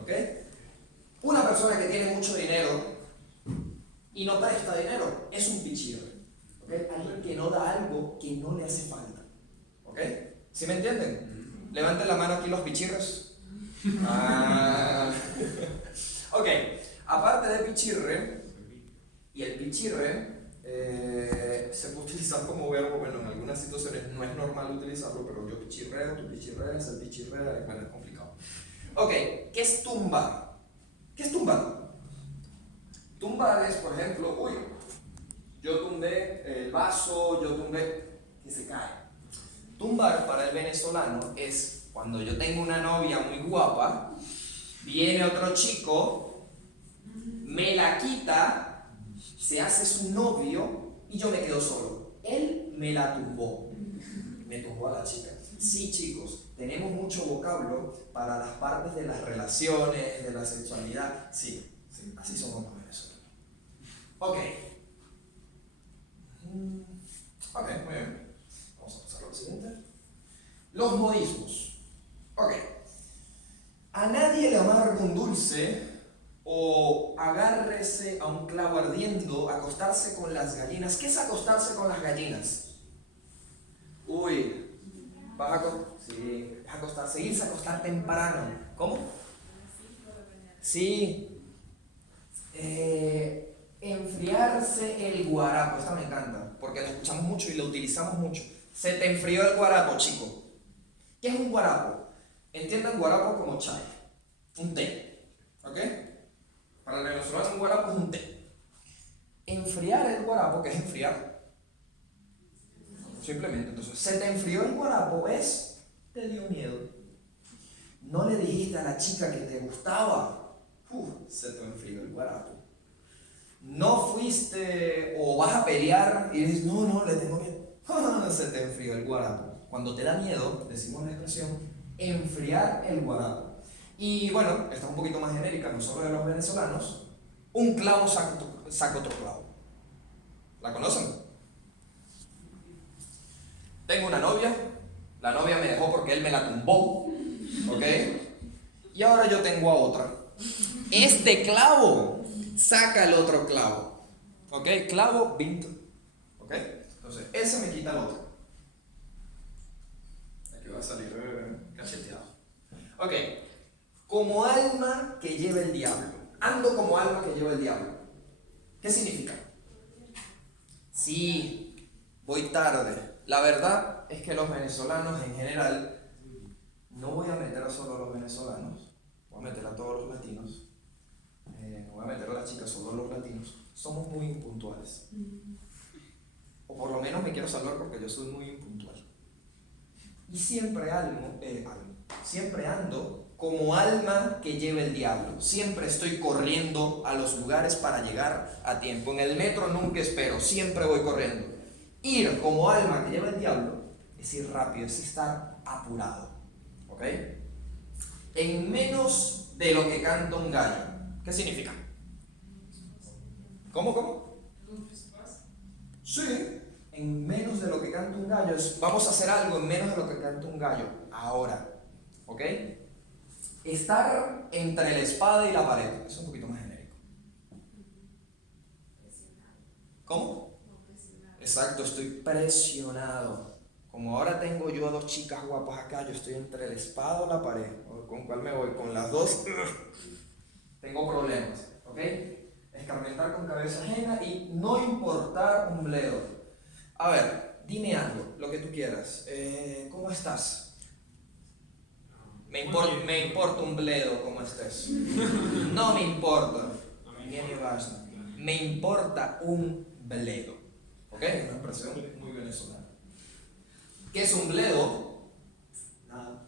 ¿Ok? Una persona que tiene mucho dinero y no presta dinero es un pichirre. ¿Ok? Alguien que no da algo que no le hace falta. ¿Ok? ¿Sí me entienden? Levanten la mano aquí los pichirres. Ah. Ok, aparte de pichirre, y el pichirre se puede utilizar como verbo, bueno, en algunas situaciones no es normal utilizarlo, pero yo pichirreo, tú pichirreas, el pichirrea, bueno, es complicado. Ok, ¿qué es tumbar? ¿Qué es tumbar? Tumbar es, por ejemplo, uy, yo tumbé el vaso, yo tumbé, que se cae. Tumbar para el venezolano es cuando yo tengo una novia muy guapa, viene otro chico, me la quita, se hace su novio y yo me quedo solo. Él me la tumbó, me tumbó a la chica. Sí, chicos, tenemos mucho vocablo para las partes de las relaciones, de la sexualidad. Sí, sí, así somos los venezolanos. Ok. Ok, muy bien. Vamos a pasar a lo siguiente. Los modismos. Ok. A nadie le amarga un dulce o agárrese a un clavo ardiendo, acostarse con las gallinas. ¿Qué es acostarse con las gallinas? Uy, sí, es acostarse, irse a acostar temprano. ¿Cómo? Sí. Enfriarse el guarapo. Esta me encanta, porque la escuchamos mucho y la utilizamos mucho. Se te enfrió el guarapo, chico. ¿Qué es un guarapo? Entiendan guarapo como chai, un té, ¿ok? Para el venezolano un guarapo es un té. Enfriar el guarapo, ¿qué es enfriar? Simplemente, entonces, se te enfrió el guarapo es, te dio miedo. No le dijiste a la chica que te gustaba, se te enfrió el guarapo. No fuiste o vas a pelear y dices, no, le tengo miedo, se te enfrió el guarapo. Cuando te da miedo, decimos la expresión, enfriar el guarapo. Y bueno, esta es un poquito más genérica, no solo de los venezolanos, Un clavo saca otro clavo. ¿La conocen? Tengo una novia, la novia me dejó porque él me la tumbó, ¿ok? Y ahora yo tengo a otra. Este clavo saca el otro clavo, ¿ok? Clavo, vinto, ¿ok? Entonces, ese me quita el otro. Aquí va a salir cacheteado. Ok, como alma que lleva el diablo. Ando como alma que lleva el diablo. ¿Qué significa? Sí, voy tarde. La verdad es que los venezolanos en general, no voy a meter a solo a los venezolanos, voy a meter a todos los latinos, no voy a meter a las chicas, solo a los latinos, somos muy impuntuales. O por lo menos me quiero salvar porque yo soy muy impuntual. Y siempre siempre ando como alma que lleva el diablo. Siempre estoy corriendo a los lugares para llegar a tiempo. En el metro nunca espero, siempre voy corriendo. Ir como alma que lleva el diablo es ir rápido, es estar apurado. ¿Ok? En menos de lo que canta un gallo. ¿Qué significa? ¿Cómo? Sí, en menos de lo que canta un gallo. Vamos a hacer algo en menos de lo que canta un gallo. Ahora. ¿Ok? Estar entre la espada y la pared. Es un poquito más genérico. ¿Cómo? Exacto, estoy presionado. Como ahora tengo yo a dos chicas guapas acá, yo estoy entre la espada o la pared. ¿Con cuál me voy? Con las dos. Tengo problemas. ¿Ok? Escarmentar con cabeza ajena y no importar un bledo. A ver, dime algo, lo que tú quieras. ¿Cómo estás? Me importa un bledo cómo estés. No me importa. Me importa un bledo. ¿Ok? Una expresión muy venezolana. ¿Qué es un bledo? Nada.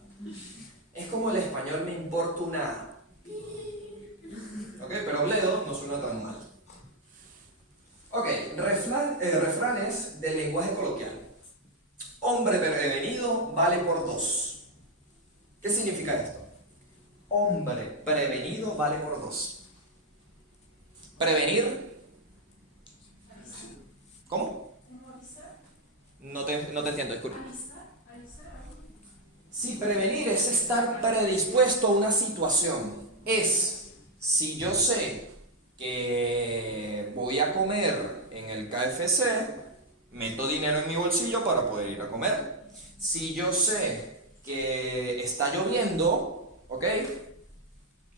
Es como el español me importa una. ¿Ok? Pero bledo no suena tan mal. Ok, refranes del lenguaje coloquial. Hombre prevenido vale por dos. ¿Qué significa esto? Hombre prevenido vale por dos. Prevenir. ¿Cómo? No te entiendo, disculpa. Sí, prevenir es estar predispuesto a una situación. Si yo sé que voy a comer en el KFC, meto dinero en mi bolsillo para poder ir a comer. Si yo sé que está lloviendo, ¿ok?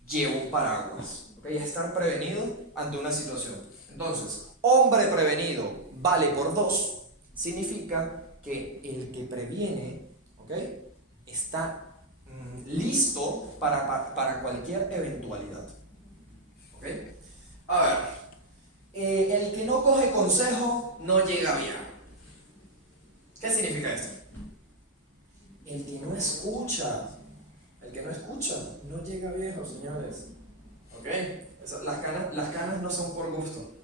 Llevo un paraguas, ¿ok? Estar prevenido ante una situación. Entonces, hombre prevenido vale por dos, significa que el que previene, ¿ok? Está listo para cualquier eventualidad, ¿ok? A ver, el que no coge consejo no llega bien. ¿Qué significa esto? El que no escucha no llega viejo, señores. ¿Ok? Las canas no son por gusto.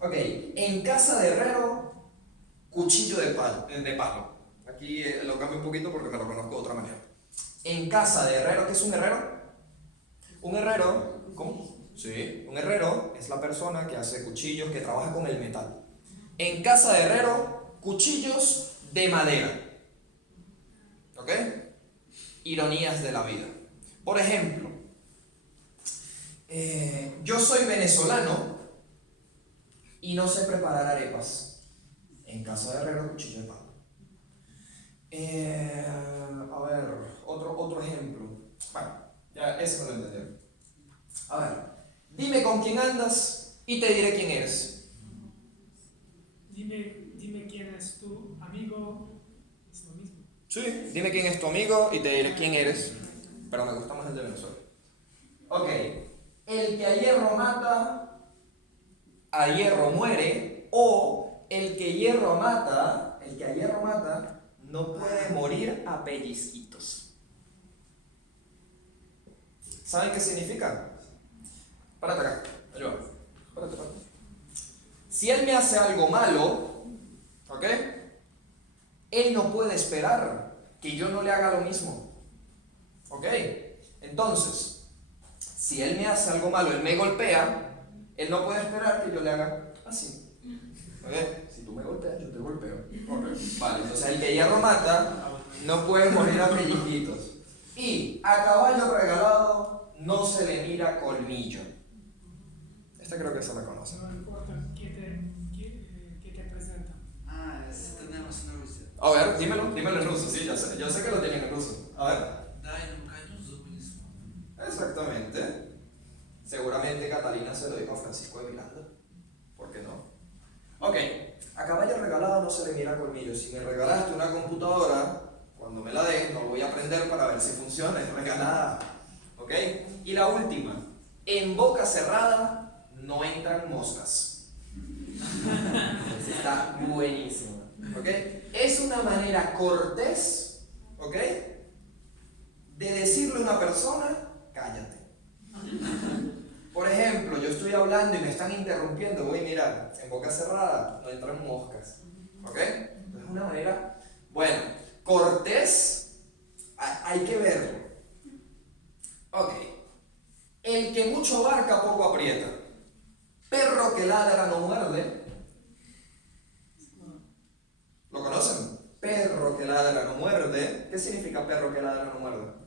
Ok, en casa de herrero, cuchillo de palo. Aquí lo cambio un poquito porque me lo conozco de otra manera. En casa de herrero, ¿qué es un herrero? Un herrero, ¿cómo? Sí, un herrero es la persona que hace cuchillos, que trabaja con el metal. En casa de herrero, cuchillos de madera. ¿Ok? Ironías de la vida. Por ejemplo, yo soy venezolano y no sé preparar arepas. En casa de herrero, cuchillo de palo. A ver, otro ejemplo. Bueno, ya eso lo entendieron. A ver, dime con quién andas y te diré quién eres. Dime quién es tu amigo, es lo mismo. Sí, dime quién es tu amigo y te diré quién eres. Pero me gusta más el de Venezuela. Ok, el que a hierro mata, a hierro muere, o el que a hierro mata, no puede morir a pellizquitos. ¿Saben qué significa? Párate acá, ayúdame. Párate. Si él me hace algo malo, ¿ok? Él no puede esperar que yo no le haga lo mismo. ¿Ok? Entonces, si él me hace algo malo, él me golpea, Él no puede esperar que yo le haga así. ¿Ok? Si tú me golpeas, yo te golpeo. Ok. Vale, entonces el que hierro mata no puede morir a pellizquitos. Y a caballo regalado no se le mira colmillo. Esta creo que se la conocen. No importa qué te presenta. Ah, esse tenemos na Rússia. A ver, dímelo en ruso, sí, yo sé que lo tienen en ruso. A ver. Дай нам кайну зубы не смотрим. Exactamente. Seguramente Catalina se lo dijo a Francisco de Miranda. ¿Por qué no? Ok, a caballo regalado no se le mira colmillo. Si me regalaste una computadora, cuando me la des, no voy a aprender para ver si funciona, es regalada. ¿Ok? Y la última, en boca cerrada no entran moscas. Esa está buenísima. ¿Ok? Es una manera cortés, ¿ok?, de decirle a una persona, cállate. Por ejemplo, yo estoy hablando y me están interrumpiendo, voy a mirar, en boca cerrada no entran moscas. ¿Ok? Entonces es una manera, bueno, cortés, hay que verlo. Ok. El que mucho abarca, poco aprieta. Perro que ladra no muerde. ¿Lo conocen? Perro que ladra no muerde. ¿Qué significa perro que ladra no muerde?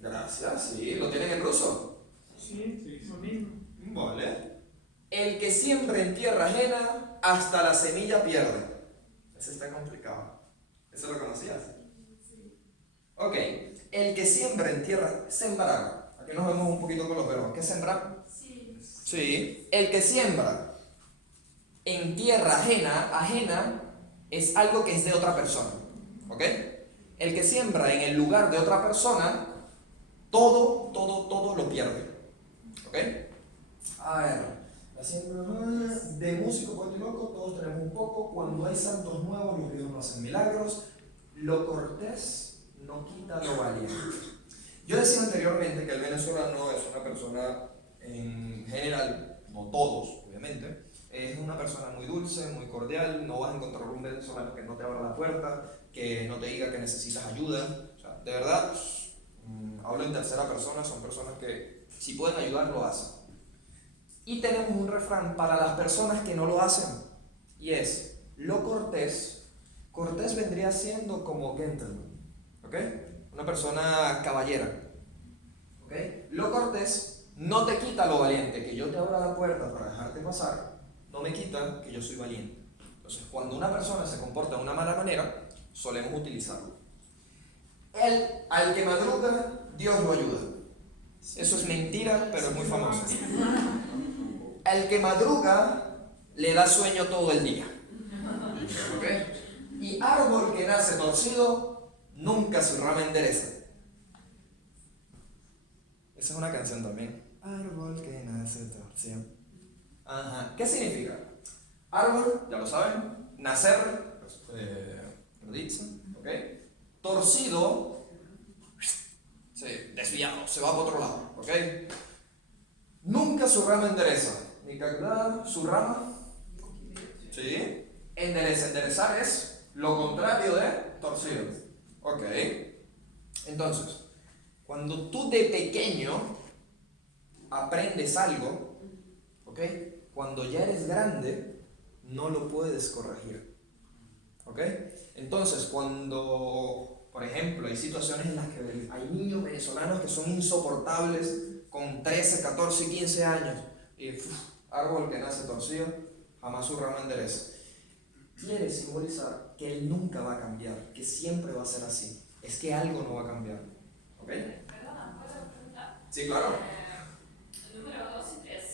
Gracias, sí. ¿Lo tienen en ruso? Sí, lo mismo. Vale. El que siembra en tierra ajena, hasta la semilla pierde. Ese está complicado. ¿Eso lo conocías? Ok. El que siembra en tierra, sembrar. Aquí nos vemos un poquito con los verbos. ¿Qué es sembrar? Sí. El que siembra en tierra ajena es algo que es de otra persona. ¿Ok? El que siembra en el lugar de otra persona, todo lo pierde. ¿Ok? A ver, la siembra de músico, poeta y loco, todos tenemos un poco. Cuando hay santos nuevos, los viejos no hacen milagros. Lo cortés no quita lo valiente. Yo decía anteriormente que el venezolano es una persona, en general, no todos, obviamente, es una persona muy dulce, muy cordial. No vas a encontrar un venezolano que no te abra la puerta, que no te diga que necesitas ayuda. O sea, de verdad, hablo en tercera persona, son personas que si pueden ayudar, lo hacen. Y tenemos un refrán para las personas que no lo hacen, y es, lo cortés vendría siendo como gentleman, ¿ok? Una persona caballera, ¿ok? Lo cortés no te quita lo valiente. Que yo te abra la puerta para dejarte pasar, no me quita que yo soy valiente. Entonces, cuando una persona se comporta de una mala manera, solemos utilizarlo. Al que madruga, Dios lo ayuda. Eso es mentira, pero es muy famoso. Al que madruga, le da sueño todo el día. ¿Ok? Y árbol que nace torcido, nunca su rama endereza. Esa es una canción también. Árbol que nace torcido. Ajá. ¿Qué significa? Árbol, ya lo saben, nacer, lo dicho, ¿ok? Torcido, sí, desviado, se va para otro lado, ¿ok? Nunca su rama endereza, ni calcular su rama, ¿sí? Endereza, enderezar es lo contrario de torcido, ¿ok? Entonces, cuando tú de pequeño aprendes algo, ¿ok? Cuando ya eres grande, no lo puedes corregir, ¿ok? Entonces, cuando, por ejemplo, hay situaciones en las que hay niños venezolanos que son insoportables con 13, 14 y 15 años, y árbol que nace torcido, jamás su rama endereza. Quiere simbolizar que él nunca va a cambiar, que siempre va a ser así. Es que algo no va a cambiar, ¿ok? Perdona, ¿puedo preguntar? Sí, claro. Número 2 y 3,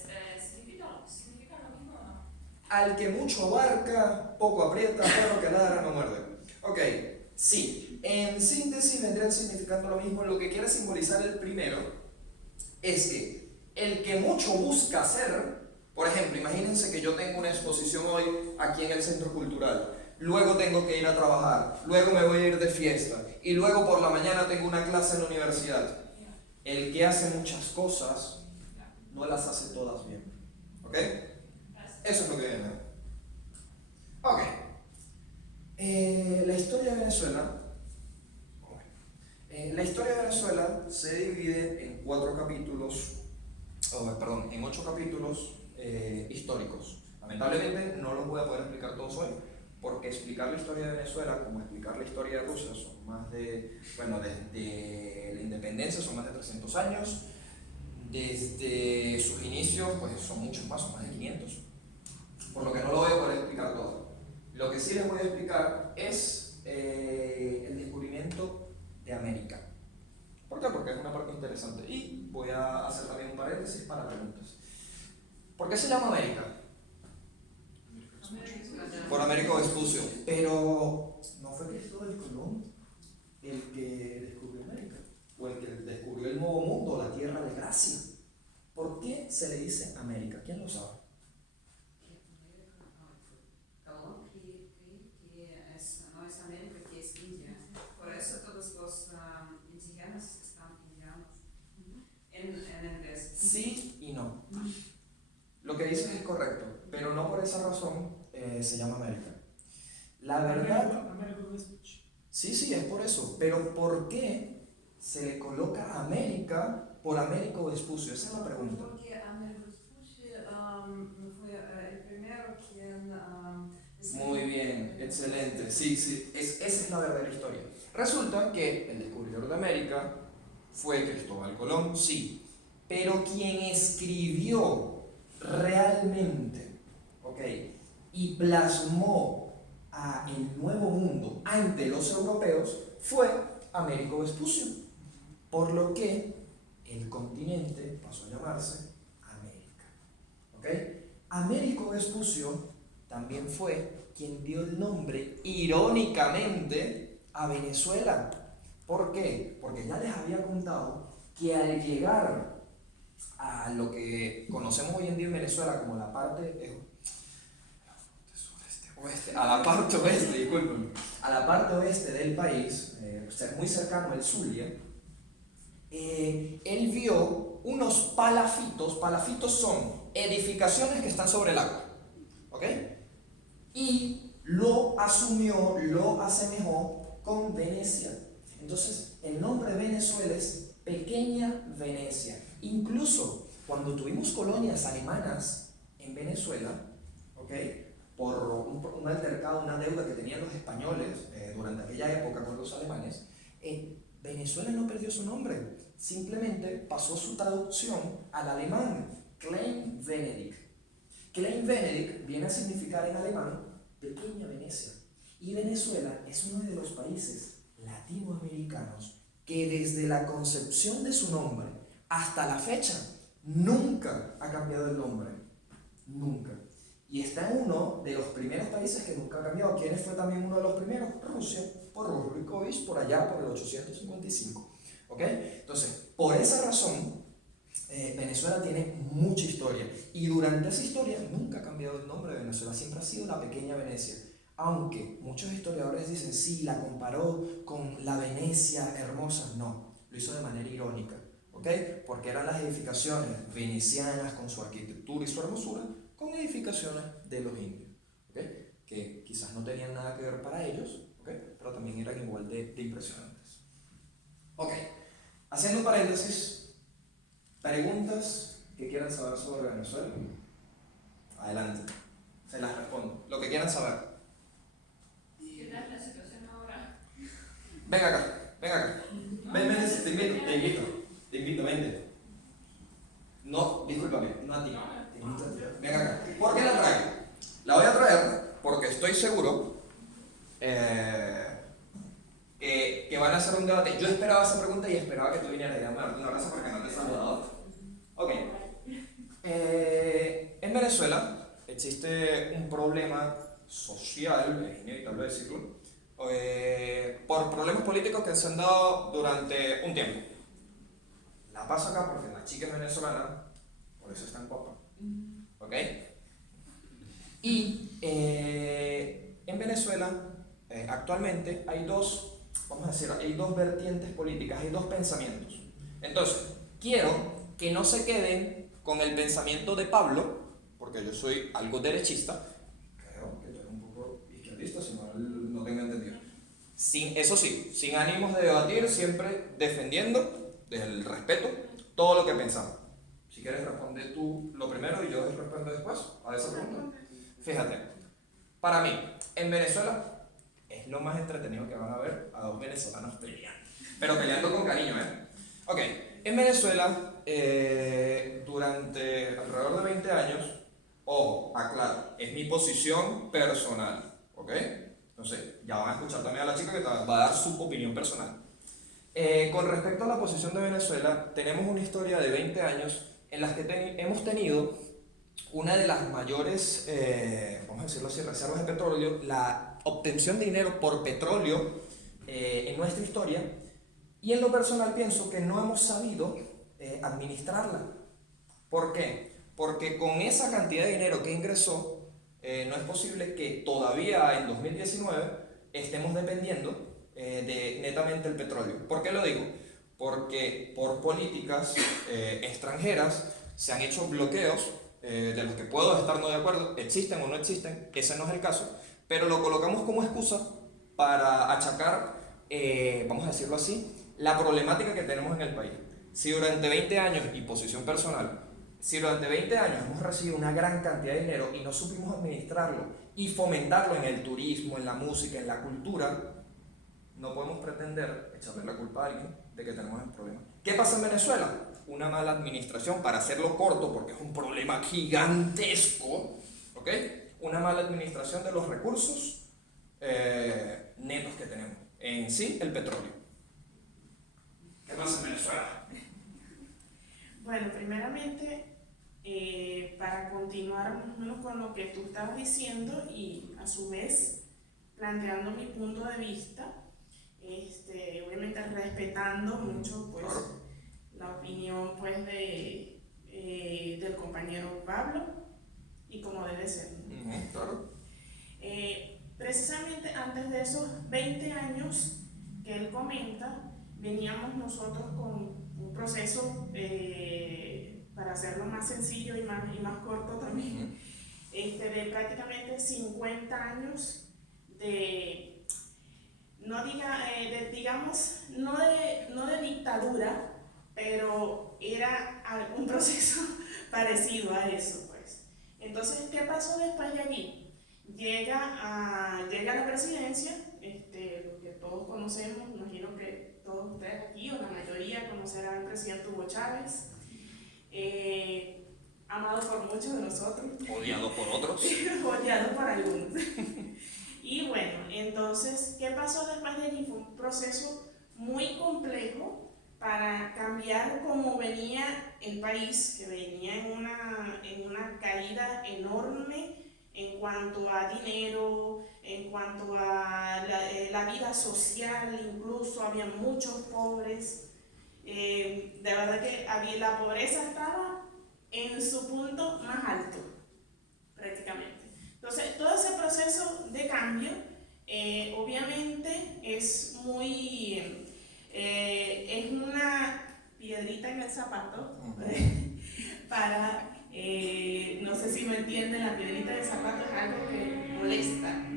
¿significan lo mismo o no? Al que mucho abarca, poco aprieta, perro que ladra no muerde. Ok, sí. En síntesis vendrían significando lo mismo. Lo que quiere simbolizar el primero es que el que mucho busca hacer, por ejemplo, imagínense que yo tengo una exposición hoy aquí en el Centro Cultural, luego tengo que ir a trabajar, luego me voy a ir de fiesta y luego por la mañana tengo una clase en la universidad. El que hace muchas cosas no las hace todas bien, ¿ok? Eso es lo que viene. Ok. La historia de Venezuela La historia de Venezuela se divide en 4 capítulos, perdón, en 8 capítulos históricos. Lamentablemente no los voy a poder explicar todos hoy, porque explicar la historia de Venezuela como explicar la historia de Rusia son más de, bueno, desde la independencia son más de 300 años, desde sus inicios pues son muchos más, son más de 500, por lo que no lo voy a poder explicar todo. Lo que sí les voy a explicar es el descubrimiento de América. ¿Por qué? Porque es una parte interesante. Y voy a hacer también un paréntesis para preguntas. ¿Por qué se llama América? Por Américo Vespucio. Pero ¿no fue Cristóbal Colón el que descubrió América? ¿O el que descubrió el Nuevo Mundo, la Tierra de Gracia? ¿Por qué se le dice América? ¿Quién lo sabe? Colón, que no es América, que es India. Por eso todos los indígenas están indianos en inglés. Sí y no. Lo que dices es correcto, pero no por esa razón se llama América. La verdad, Américo Vespucci. sí, es por eso, pero ¿por qué se le coloca América por Américo Vespucio? Esa es la pregunta. Porque Américo Vespucci fue el primero quien... Muy bien, excelente. Sí, esa es la verdadera historia. Resulta que el descubridor de América fue Cristóbal Colón, sí, pero quien escribió realmente, ¿ok?, y plasmó a el Nuevo Mundo ante los europeos fue Américo Vespucio, por lo que el continente pasó a llamarse América, ¿ok? Américo Vespucio también fue quien dio el nombre, irónicamente, a Venezuela. ¿Por qué? Porque ya les había contado que al llegar a lo que conocemos hoy en día en Venezuela como la parte a la parte oeste, disculpen, a la parte oeste del país, muy cercano al Zulia, él vio unos palafitos. Palafitos son edificaciones que están sobre el agua, ¿ok? Y lo asumió, lo asemejó con Venecia. Entonces, el nombre de Venezuela es Pequeña Venecia. Incluso cuando tuvimos colonias alemanas en Venezuela, ¿ok?, por un altercado, una deuda que tenían los españoles durante aquella época con los alemanes, Venezuela no perdió su nombre, simplemente pasó su traducción al alemán, Klein Venedig. Klein Venedig viene a significar en alemán Pequeña Venecia. Y Venezuela es uno de los países latinoamericanos que desde la concepción de su nombre hasta la fecha nunca ha cambiado el nombre. Nunca. Y está en uno de los primeros países que nunca ha cambiado. ¿Quién fue también uno de los primeros? Rusia, por Ruriković, por allá, por el 855. ¿Ok? Entonces, por esa razón, Venezuela tiene mucha historia. Y durante esa historia nunca ha cambiado el nombre de Venezuela. Siempre ha sido la Pequeña Venecia. Aunque muchos historiadores dicen, sí, la comparó con la Venecia hermosa. No, lo hizo de manera irónica. ¿Ok? Porque eran las edificaciones venecianas con su arquitectura y su hermosura, con edificaciones de los indios, ¿okay?, que quizás no tenían nada que ver para ellos, ¿okay?, pero también eran igual de impresionantes. Ok, haciendo un paréntesis, preguntas que quieran saber sobre Venezuela, adelante, se las respondo, lo que quieran saber. ¿Qué tal la situación ahora? Ven acá, ven, te invito, vente. No, discúlpame, no a ti. Ven acá. ¿Por qué la traigo? La voy a traer porque estoy seguro que van a hacer un debate. Yo esperaba esa pregunta y esperaba que tú vinieras a darme un abrazo porque no te he saludado. Ok. En Venezuela existe un problema social, es inevitable decirlo, por problemas políticos que se han dado durante un tiempo. La paso acá porque la chica es venezolana, por eso está en copa. ¿Ok? Y en Venezuela actualmente hay dos vertientes políticas, hay dos pensamientos. Entonces, quiero que no se queden con el pensamiento de Pablo, porque yo soy algo derechista, creo que tú eres un poco izquierdista, si no tengo entendido. Eso sí, sin ánimos de debatir, siempre defendiendo desde el respeto todo lo que pensamos. Si quieres responder tú lo primero y yo respondo después a esa pregunta. Fíjate, para mí, en Venezuela es lo más entretenido que van a ver a dos venezolanos peleando. Pero peleando con cariño, ¿eh? Ok, en Venezuela, durante alrededor de 20 años, ojo, aclaro, es mi posición personal, ¿ok? Entonces, ya van a escuchar también a la chica que va a dar su opinión personal. Con respecto a la posición de Venezuela, tenemos una historia de 20 años en las que hemos tenido una de las mayores, vamos a decirlo así, reservas de petróleo, la obtención de dinero por petróleo en nuestra historia, y en lo personal pienso que no hemos sabido administrarla. ¿Por qué? Porque con esa cantidad de dinero que ingresó, no es posible que todavía en 2019 estemos dependiendo de netamente el petróleo. ¿Por qué lo digo? Porque por políticas extranjeras se han hecho bloqueos de los que puedo estar no de acuerdo, existen o no existen, ese no es el caso, pero lo colocamos como excusa para achacar, vamos a decirlo así, la problemática que tenemos en el país. Si durante 20 años, y posición personal, si durante 20 años hemos recibido una gran cantidad de dinero y no supimos administrarlo y fomentarlo en el turismo, en la música, en la cultura, no podemos pretender echarle la culpa a alguien de que tenemos el problema. ¿Qué pasa en Venezuela? Una mala administración, para hacerlo corto, porque es un problema gigantesco, ¿ok? Una mala administración de los recursos netos que tenemos. En sí, el petróleo. ¿Qué pasa en Venezuela? Bueno, primeramente, para continuar más o menos con lo que tú estabas diciendo y a su vez planteando mi punto de vista, obviamente respetando mucho pues la opinión pues del compañero Pablo y como debe ser. Claro. Precisamente antes de esos 20 años que él comenta, veníamos nosotros con un proceso, para hacerlo más sencillo y más corto también, de prácticamente 50 años de, digamos, no de dictadura, pero era un proceso parecido a eso, pues. Entonces, ¿qué pasó después de allí? Llega a la presidencia, lo que todos conocemos, imagino que todos ustedes aquí, o la mayoría, conocerán al presidente Hugo Chávez, amado por muchos de nosotros. Odiado por otros. Odiado por algunos. Y bueno, entonces, ¿qué pasó después de allí? Fue un proceso muy complejo para cambiar cómo venía el país, que venía en una caída enorme en cuanto a dinero, en cuanto a la vida social, incluso había muchos pobres. De verdad que la pobreza estaba en su punto más alto, prácticamente. Entonces, todo ese proceso de cambio, obviamente, es una piedrita en el zapato para, no sé si me entienden, la piedrita del zapato es algo que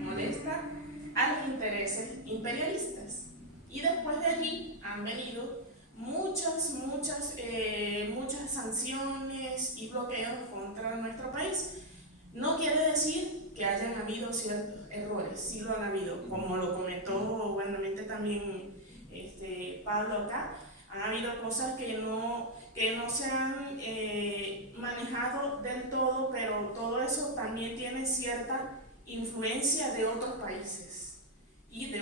molesta a los intereses imperialistas. Y después de allí han venido muchas sanciones y bloqueos contra nuestro país. No quiere decir que hayan habido ciertos errores, sí lo han habido, como lo comentó buenamente también Pablo acá. Han habido cosas que no se han manejado del todo, pero todo eso también tiene cierta influencia de otros países y de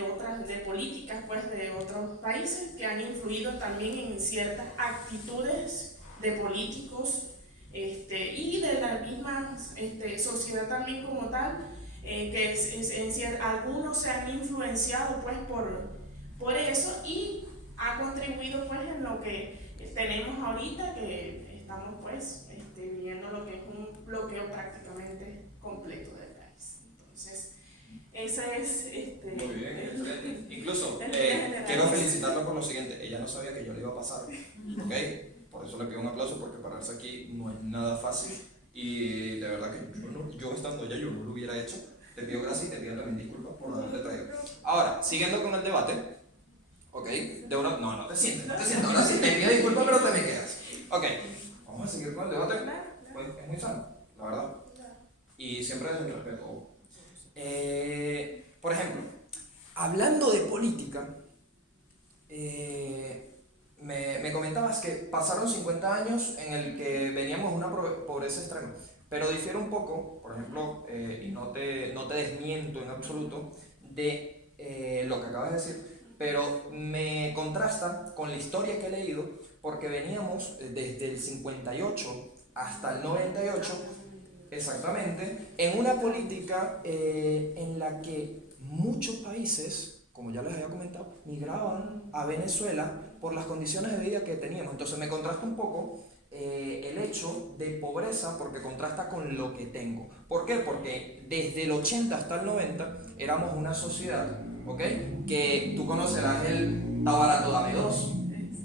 políticas pues, de otros países que han influido también en ciertas actitudes de políticos y de la misma sociedad también como tal, que algunos se han influenciado pues, por eso y ha contribuido pues en lo que tenemos ahorita, que estamos pues viviendo lo que es un bloqueo prácticamente completo del país. Entonces, esa es muy bien, excelente. Incluso quiero felicitarla por lo siguiente, ella no sabía que yo le iba a pasar, ¿ok? Por eso le pido un aplauso, porque pararse aquí no es nada fácil y de verdad que yo estando allá yo no lo hubiera hecho. Te pido gracias y te pido también disculpas por haberle traído. Ahora, siguiendo con el debate, ¿ok? No te sientes, ahora sí, te pido disculpas, pero te me quedas. Ok, vamos a seguir con el debate, pues es muy sano, la verdad. Y siempre desde el respeto. Por ejemplo, hablando de política, me comentabas que pasaron 50 años en el que veníamos de una pobreza extrema, pero difiere un poco, por ejemplo, y no te desmiento en absoluto, de lo que acabas de decir, pero me contrasta con la historia que he leído, porque veníamos desde el 58 hasta el 98, exactamente, en una política en la que muchos países, como ya les había comentado, migraban a Venezuela por las condiciones de vida que teníamos. Entonces me contrasta un poco el hecho de pobreza, porque contrasta con lo que tengo. ¿Por qué? Porque desde el 80 hasta el 90 éramos una sociedad, ¿ok? Que tú conocerás el "está barato, dame dos".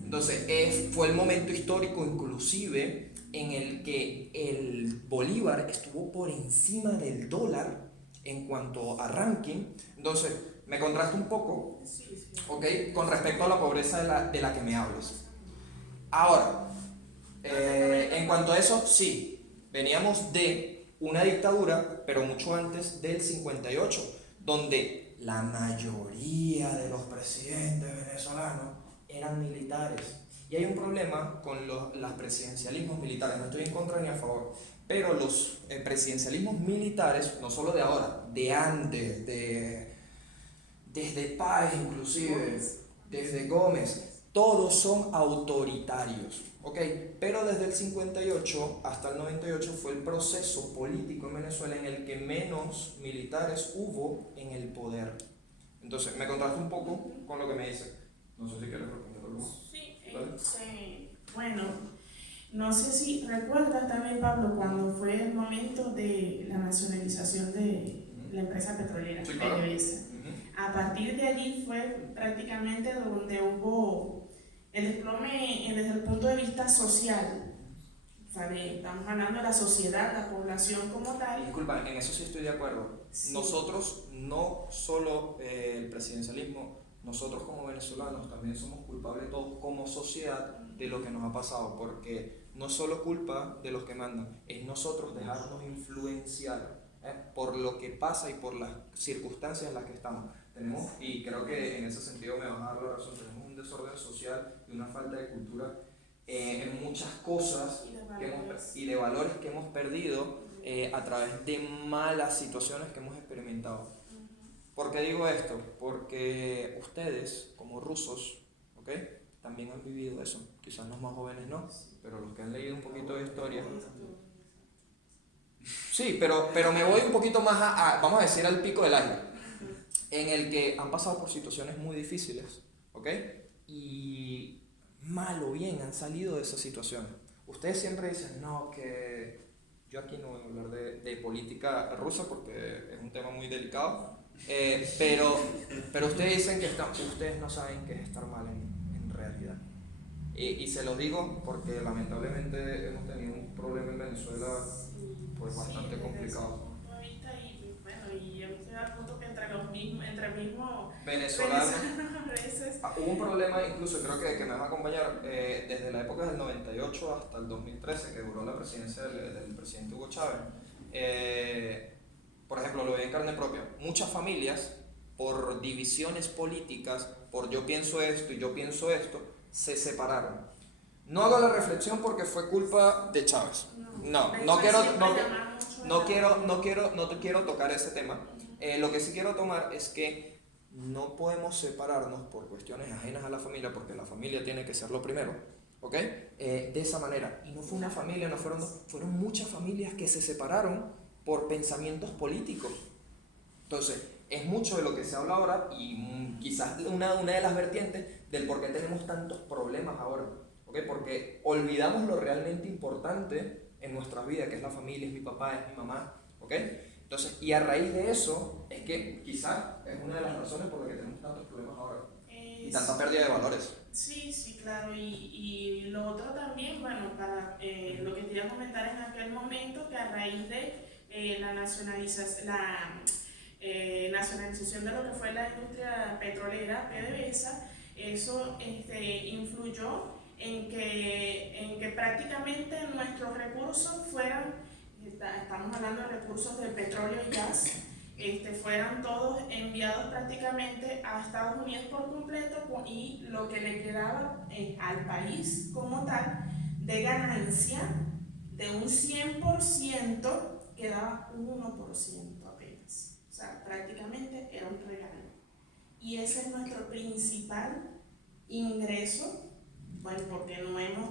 Entonces fue el momento histórico inclusive en el que el bolívar estuvo por encima del dólar en cuanto a ranking. Entonces me contrasta un poco, ¿ok? Con respecto a la pobreza de la que me hablas. Ahora, en cuanto a eso, sí, veníamos de una dictadura, pero mucho antes del 58, donde la mayoría de los presidentes venezolanos eran militares. Y hay un problema con los presidencialismos militares, no estoy en contra ni a favor, pero los presidencialismos militares, no solo de ahora, de antes, desde Páez inclusive, desde Gómez, todos son autoritarios, ¿ok? Pero desde el 58 hasta el 98 fue el proceso político en Venezuela en el que menos militares hubo en el poder. Entonces, me contrasta un poco con lo que me dice. No sé si quieres responder algo. Sí, bueno, no sé si recuerdas también, Pablo, cuando fue el momento de la nacionalización de la empresa petrolera, Sí, claro. PDVSA. A partir de allí fue prácticamente donde hubo el desplome desde el punto de vista social. O sea, estamos hablando de la sociedad, la población como tal. Disculpa, en eso sí estoy de acuerdo. Sí. Nosotros, no solo el presidencialismo, nosotros como venezolanos también somos culpables todos como sociedad de lo que nos ha pasado, porque no es solo culpa de los que mandan, es nosotros dejarnos influenciar por lo que pasa y por las circunstancias en las que estamos. Y creo que en ese sentido me vas a dar la razón, tenemos un desorden social y una falta de cultura en muchas cosas y de valores que hemos perdido a través de malas situaciones que hemos experimentado. ¿Por qué digo esto? Porque ustedes, como rusos, ¿ok?, también han vivido eso. Quizás los más jóvenes no, pero los que han leído un poquito de historia. Sí, pero me voy un poquito más vamos a decir, al pico del iceberg, en el que han pasado por situaciones muy difíciles, ¿ok? Y mal o bien han salido de esa situación. Ustedes siempre dicen, no, que yo aquí no voy a hablar de política rusa porque es un tema muy delicado, pero ustedes dicen que ustedes no saben qué es estar mal en realidad. Y se lo digo porque lamentablemente hemos tenido un problema en Venezuela pues bastante complicado. Y hemos llegado al punto que entre el mismo Venezolanos. a veces. Hubo un problema, incluso creo que me vas a acompañar, desde la época del 98 hasta el 2013, que duró la presidencia del presidente Hugo Chávez. Por ejemplo, lo vi en carne propia. Muchas familias, por divisiones políticas, por yo pienso esto y yo pienso esto, se separaron. No hago la reflexión porque fue culpa de Chávez. No quiero tocar ese tema. Lo que sí quiero tomar es que no podemos separarnos por cuestiones ajenas a la familia, porque la familia tiene que ser lo primero, ¿ok? De esa manera. Y no fue una familia, no fueron dos, fueron muchas familias que se separaron por pensamientos políticos. Entonces, es mucho de lo que se habla ahora y quizás una de las vertientes del por qué tenemos tantos problemas ahora, ¿ok? Porque olvidamos lo realmente importante en nuestras vidas, que es la familia, es mi papá, es mi mamá, ¿ok? Entonces, y a raíz de eso, es que quizás es una de las razones por las que tenemos tantos problemas ahora y tanta pérdida de valores. Sí, claro, y lo otro también, bueno, para lo que te iba a comentar en aquel momento, que a raíz de la nacionalización, nacionalización de lo que fue la industria petrolera, PDVSA, eso influyó en que prácticamente nuestros recursos fueran, estamos hablando de recursos del petróleo y gas, fueran todos enviados prácticamente a Estados Unidos por completo, y lo que le quedaba al país como tal de ganancia de un 100% quedaba un 1% apenas. O sea, prácticamente era un regalo. Y ese es nuestro principal ingreso. Bueno, porque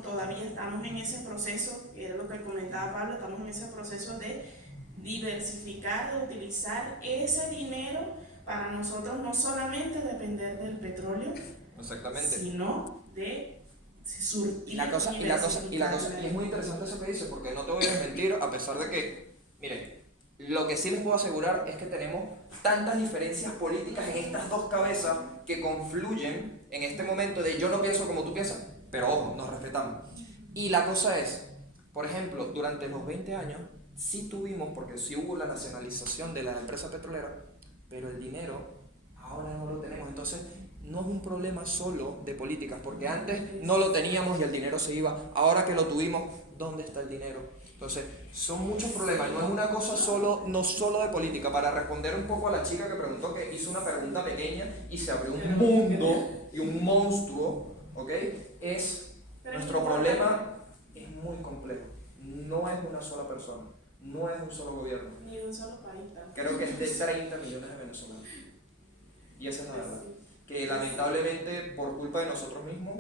todavía estamos en ese proceso, que era lo que comentaba Pablo, estamos en ese proceso de diversificar, de utilizar ese dinero para nosotros no solamente depender del petróleo, Exactamente. sino de surtir. Y es muy interesante eso que dice, porque no te voy a mentir, a pesar de que, miren, lo que sí les puedo asegurar es que tenemos tantas diferencias políticas en estas dos cabezas que confluyen en este momento de yo no pienso como tú piensas, pero ojo, nos respetamos. Y la cosa es, por ejemplo, durante los 20 años sí tuvimos, porque sí hubo la nacionalización de las empresas petroleras, pero el dinero ahora no lo tenemos. Entonces no es un problema solo de políticas, porque antes no lo teníamos y el dinero se iba. Ahora que lo tuvimos, ¿dónde está el dinero? Entonces son muchos problemas, no es una cosa no solo de política. Para responder un poco a la chica que preguntó, que hizo una pregunta pequeña y se abrió un mundo y un monstruo, ¿ok? Nuestro problema es muy complejo, no es una sola persona, no es un solo gobierno, Ni de un solo país tampoco. creo que es de 30 millones de venezolanos, y esa es la verdad, que lamentablemente por culpa de nosotros mismos,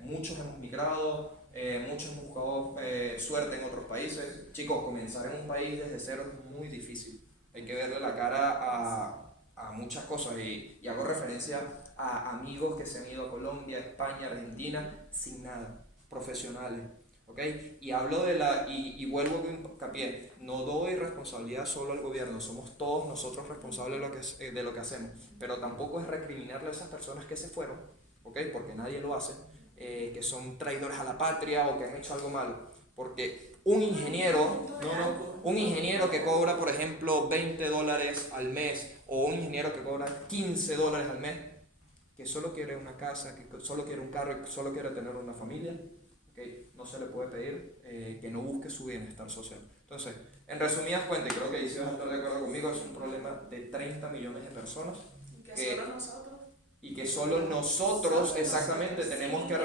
muchos hemos migrado, muchos hemos buscado suerte en otros países. Chicos, comenzar en un país desde cero es muy difícil, hay que verle la cara a muchas cosas, y hago referencia a amigos que se han ido a Colombia, España, Argentina sin nada, profesionales, ¿ok? Y hablo y vuelvo a hincapié, no doy responsabilidad solo al gobierno, somos todos nosotros responsables de lo que hacemos, pero tampoco es recriminarle a esas personas que se fueron, ¿ok? Porque nadie lo hace, que son traidores a la patria o que han hecho algo malo, porque un ingeniero que cobra, por ejemplo, $20 al mes, o un ingeniero que cobra $15 al mes, que solo quiere una casa, que solo quiere un carro, que solo quiere tener una familia, ¿okay? No se le puede pedir que no busque su bienestar social. Entonces, en resumidas cuentas, creo que Isis va a estar de acuerdo conmigo, es un problema de 30 millones de personas y que solo nosotros exactamente tenemos que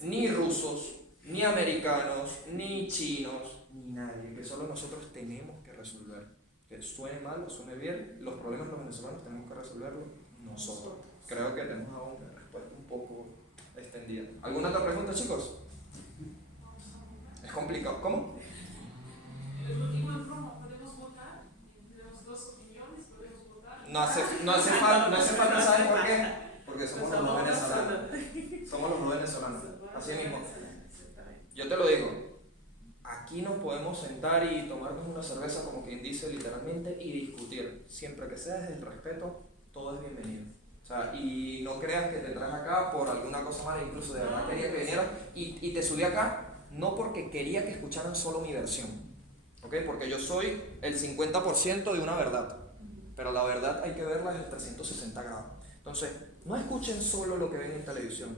ni rusos, ni americanos, ni chinos, ni nadie, que solo nosotros tenemos que resolver. Que suene mal o suene bien, los problemas de los venezolanos tenemos que resolverlos nosotros. Creo que tenemos aún una respuesta un poco extendida. ¿Alguna otra pregunta, chicos? Es complicado. ¿Cómo? ¿Podemos votar? Tenemos dos opiniones, podemos votar. No hace falta, ¿saben por qué? Porque somos los dos venezolanos. Somos los dos venezolanos. Así mismo. Yo te lo digo. Aquí nos podemos sentar y tomarnos una cerveza, como quien dice literalmente, y discutir. Siempre que sea desde el respeto, todo es bienvenido. O sea, y no creas que te traes acá por alguna cosa mala, incluso de verdad quería que vinieras y te subí acá no porque quería que escucharan solo mi versión, ¿ok? Porque yo soy el 50% de una verdad, pero la verdad hay que verla desde 360 grados. Entonces, no escuchen solo lo que ven en televisión,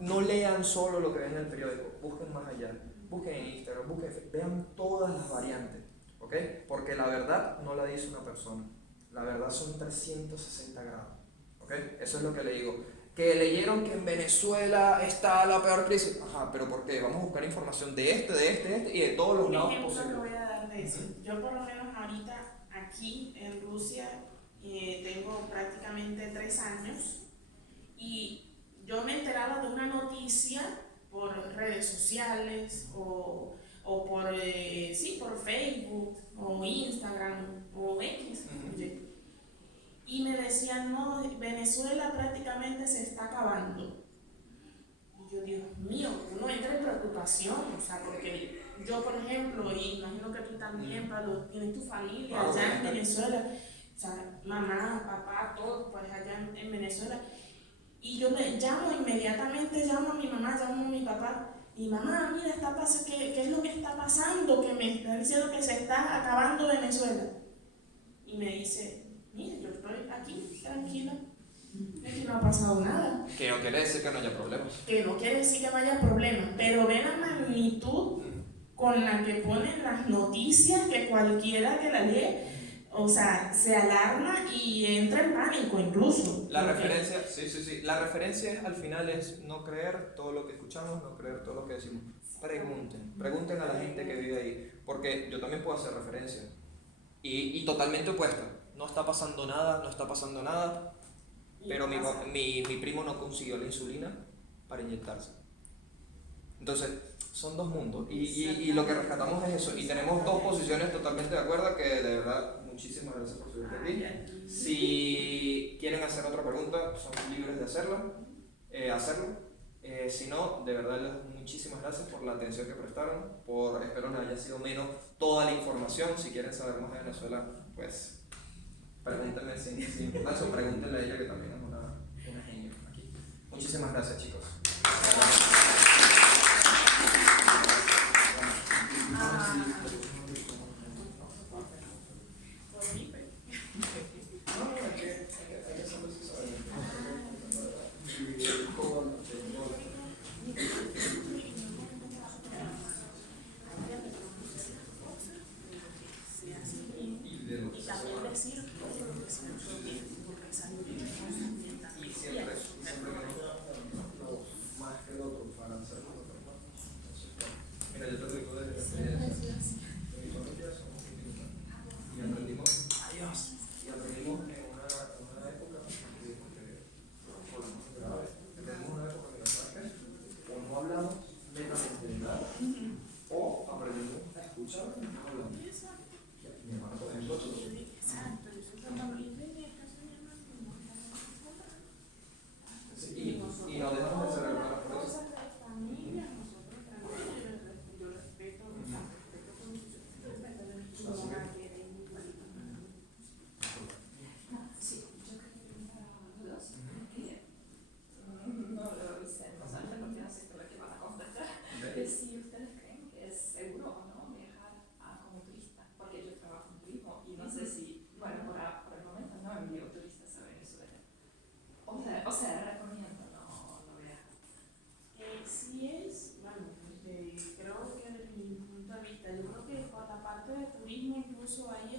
no lean solo lo que ven en el periódico, busquen más allá, busquen en Instagram, vean todas las variantes, ¿ok? Porque la verdad no la dice una persona, la verdad son 360 grados. ¿Okay? Eso es lo que le digo. Que leyeron que en Venezuela está la peor crisis. Ajá, pero ¿por qué? Vamos a buscar información de este y de todos los lados ejemplo posibles. que voy a dar de eso. Yo por lo menos ahorita aquí en Rusia tengo prácticamente 3 años y yo me enteraba de una noticia por redes sociales o por Facebook o Instagram o X. Y me decían, no, Venezuela prácticamente se está acabando. Y yo, Dios mío, uno entra en preocupación, o sea, porque yo, por ejemplo, y imagino que tú también, Pablo, tienes tu familia allá en Venezuela, o sea, mamá, papá, todos, pues allá en Venezuela. Y yo inmediatamente llamo a mi mamá, llamo a mi papá, y mamá, mira, ¿qué es lo que está pasando? Que me están diciendo que se está acabando Venezuela. y me dice, mire, yo estoy aquí, tranquila, aquí no ha pasado nada. Que no quiere decir que no haya problemas. Que no quiere decir que no haya problema, pero ve la magnitud con la que ponen las noticias, que cualquiera que la lee, o sea, se alarma y entra en pánico incluso. La Porque- referencia, sí. La referencia al final es no creer todo lo que escuchamos, no creer todo lo que decimos. Pregunten a la gente que vive ahí, porque yo también puedo hacer referencia. Y totalmente opuesta. No está pasando nada, pero mi primo no consiguió la insulina para inyectarse. Entonces, son dos mundos. Y lo que rescatamos es eso. Y tenemos dos posiciones totalmente de acuerdo, que de verdad, muchísimas gracias por subirte aquí. Si quieren hacer otra pregunta, son libres de hacerlo. Si no, de verdad, muchísimas gracias por la atención que prestaron. Espero les haya sido menos toda la información. Si quieren saber más de Venezuela, pues pregúntenme sin importancia, o pregúntenle a ella, que también es una genio aquí. Muchísimas gracias, chicos. Y también decir todo lo que se nos olvida, porque salud también Y siempre lo más que el otro para hacer lo otro. Mira, yo te lo digo desde la experiencia. Mi familia somos indígenas. Y aprendimos en una época que problemas graves. Aprendimos una época en la que o no hablamos netamente de nada, o aprendimos a escuchar y no hablamos. Mi hermano, por ejemplo, exacto, y no dejamos de ser hermanos por eso. familia, nosotros también, yo respeto, Sí, yo quería preguntar a los dos, que no lo hice en voz alta porque no sé por lo que van a contestar, que si ustedes creen que es seguro o no viajar como turista, porque yo trabajo en turismo y no sé si, bueno, por el momento no envío turistas a Venezuela. O sea, recomiendo no viajar. Sí es, bueno, creo que desde mi punto de vista, yo creo que por la parte de turismo incluso hay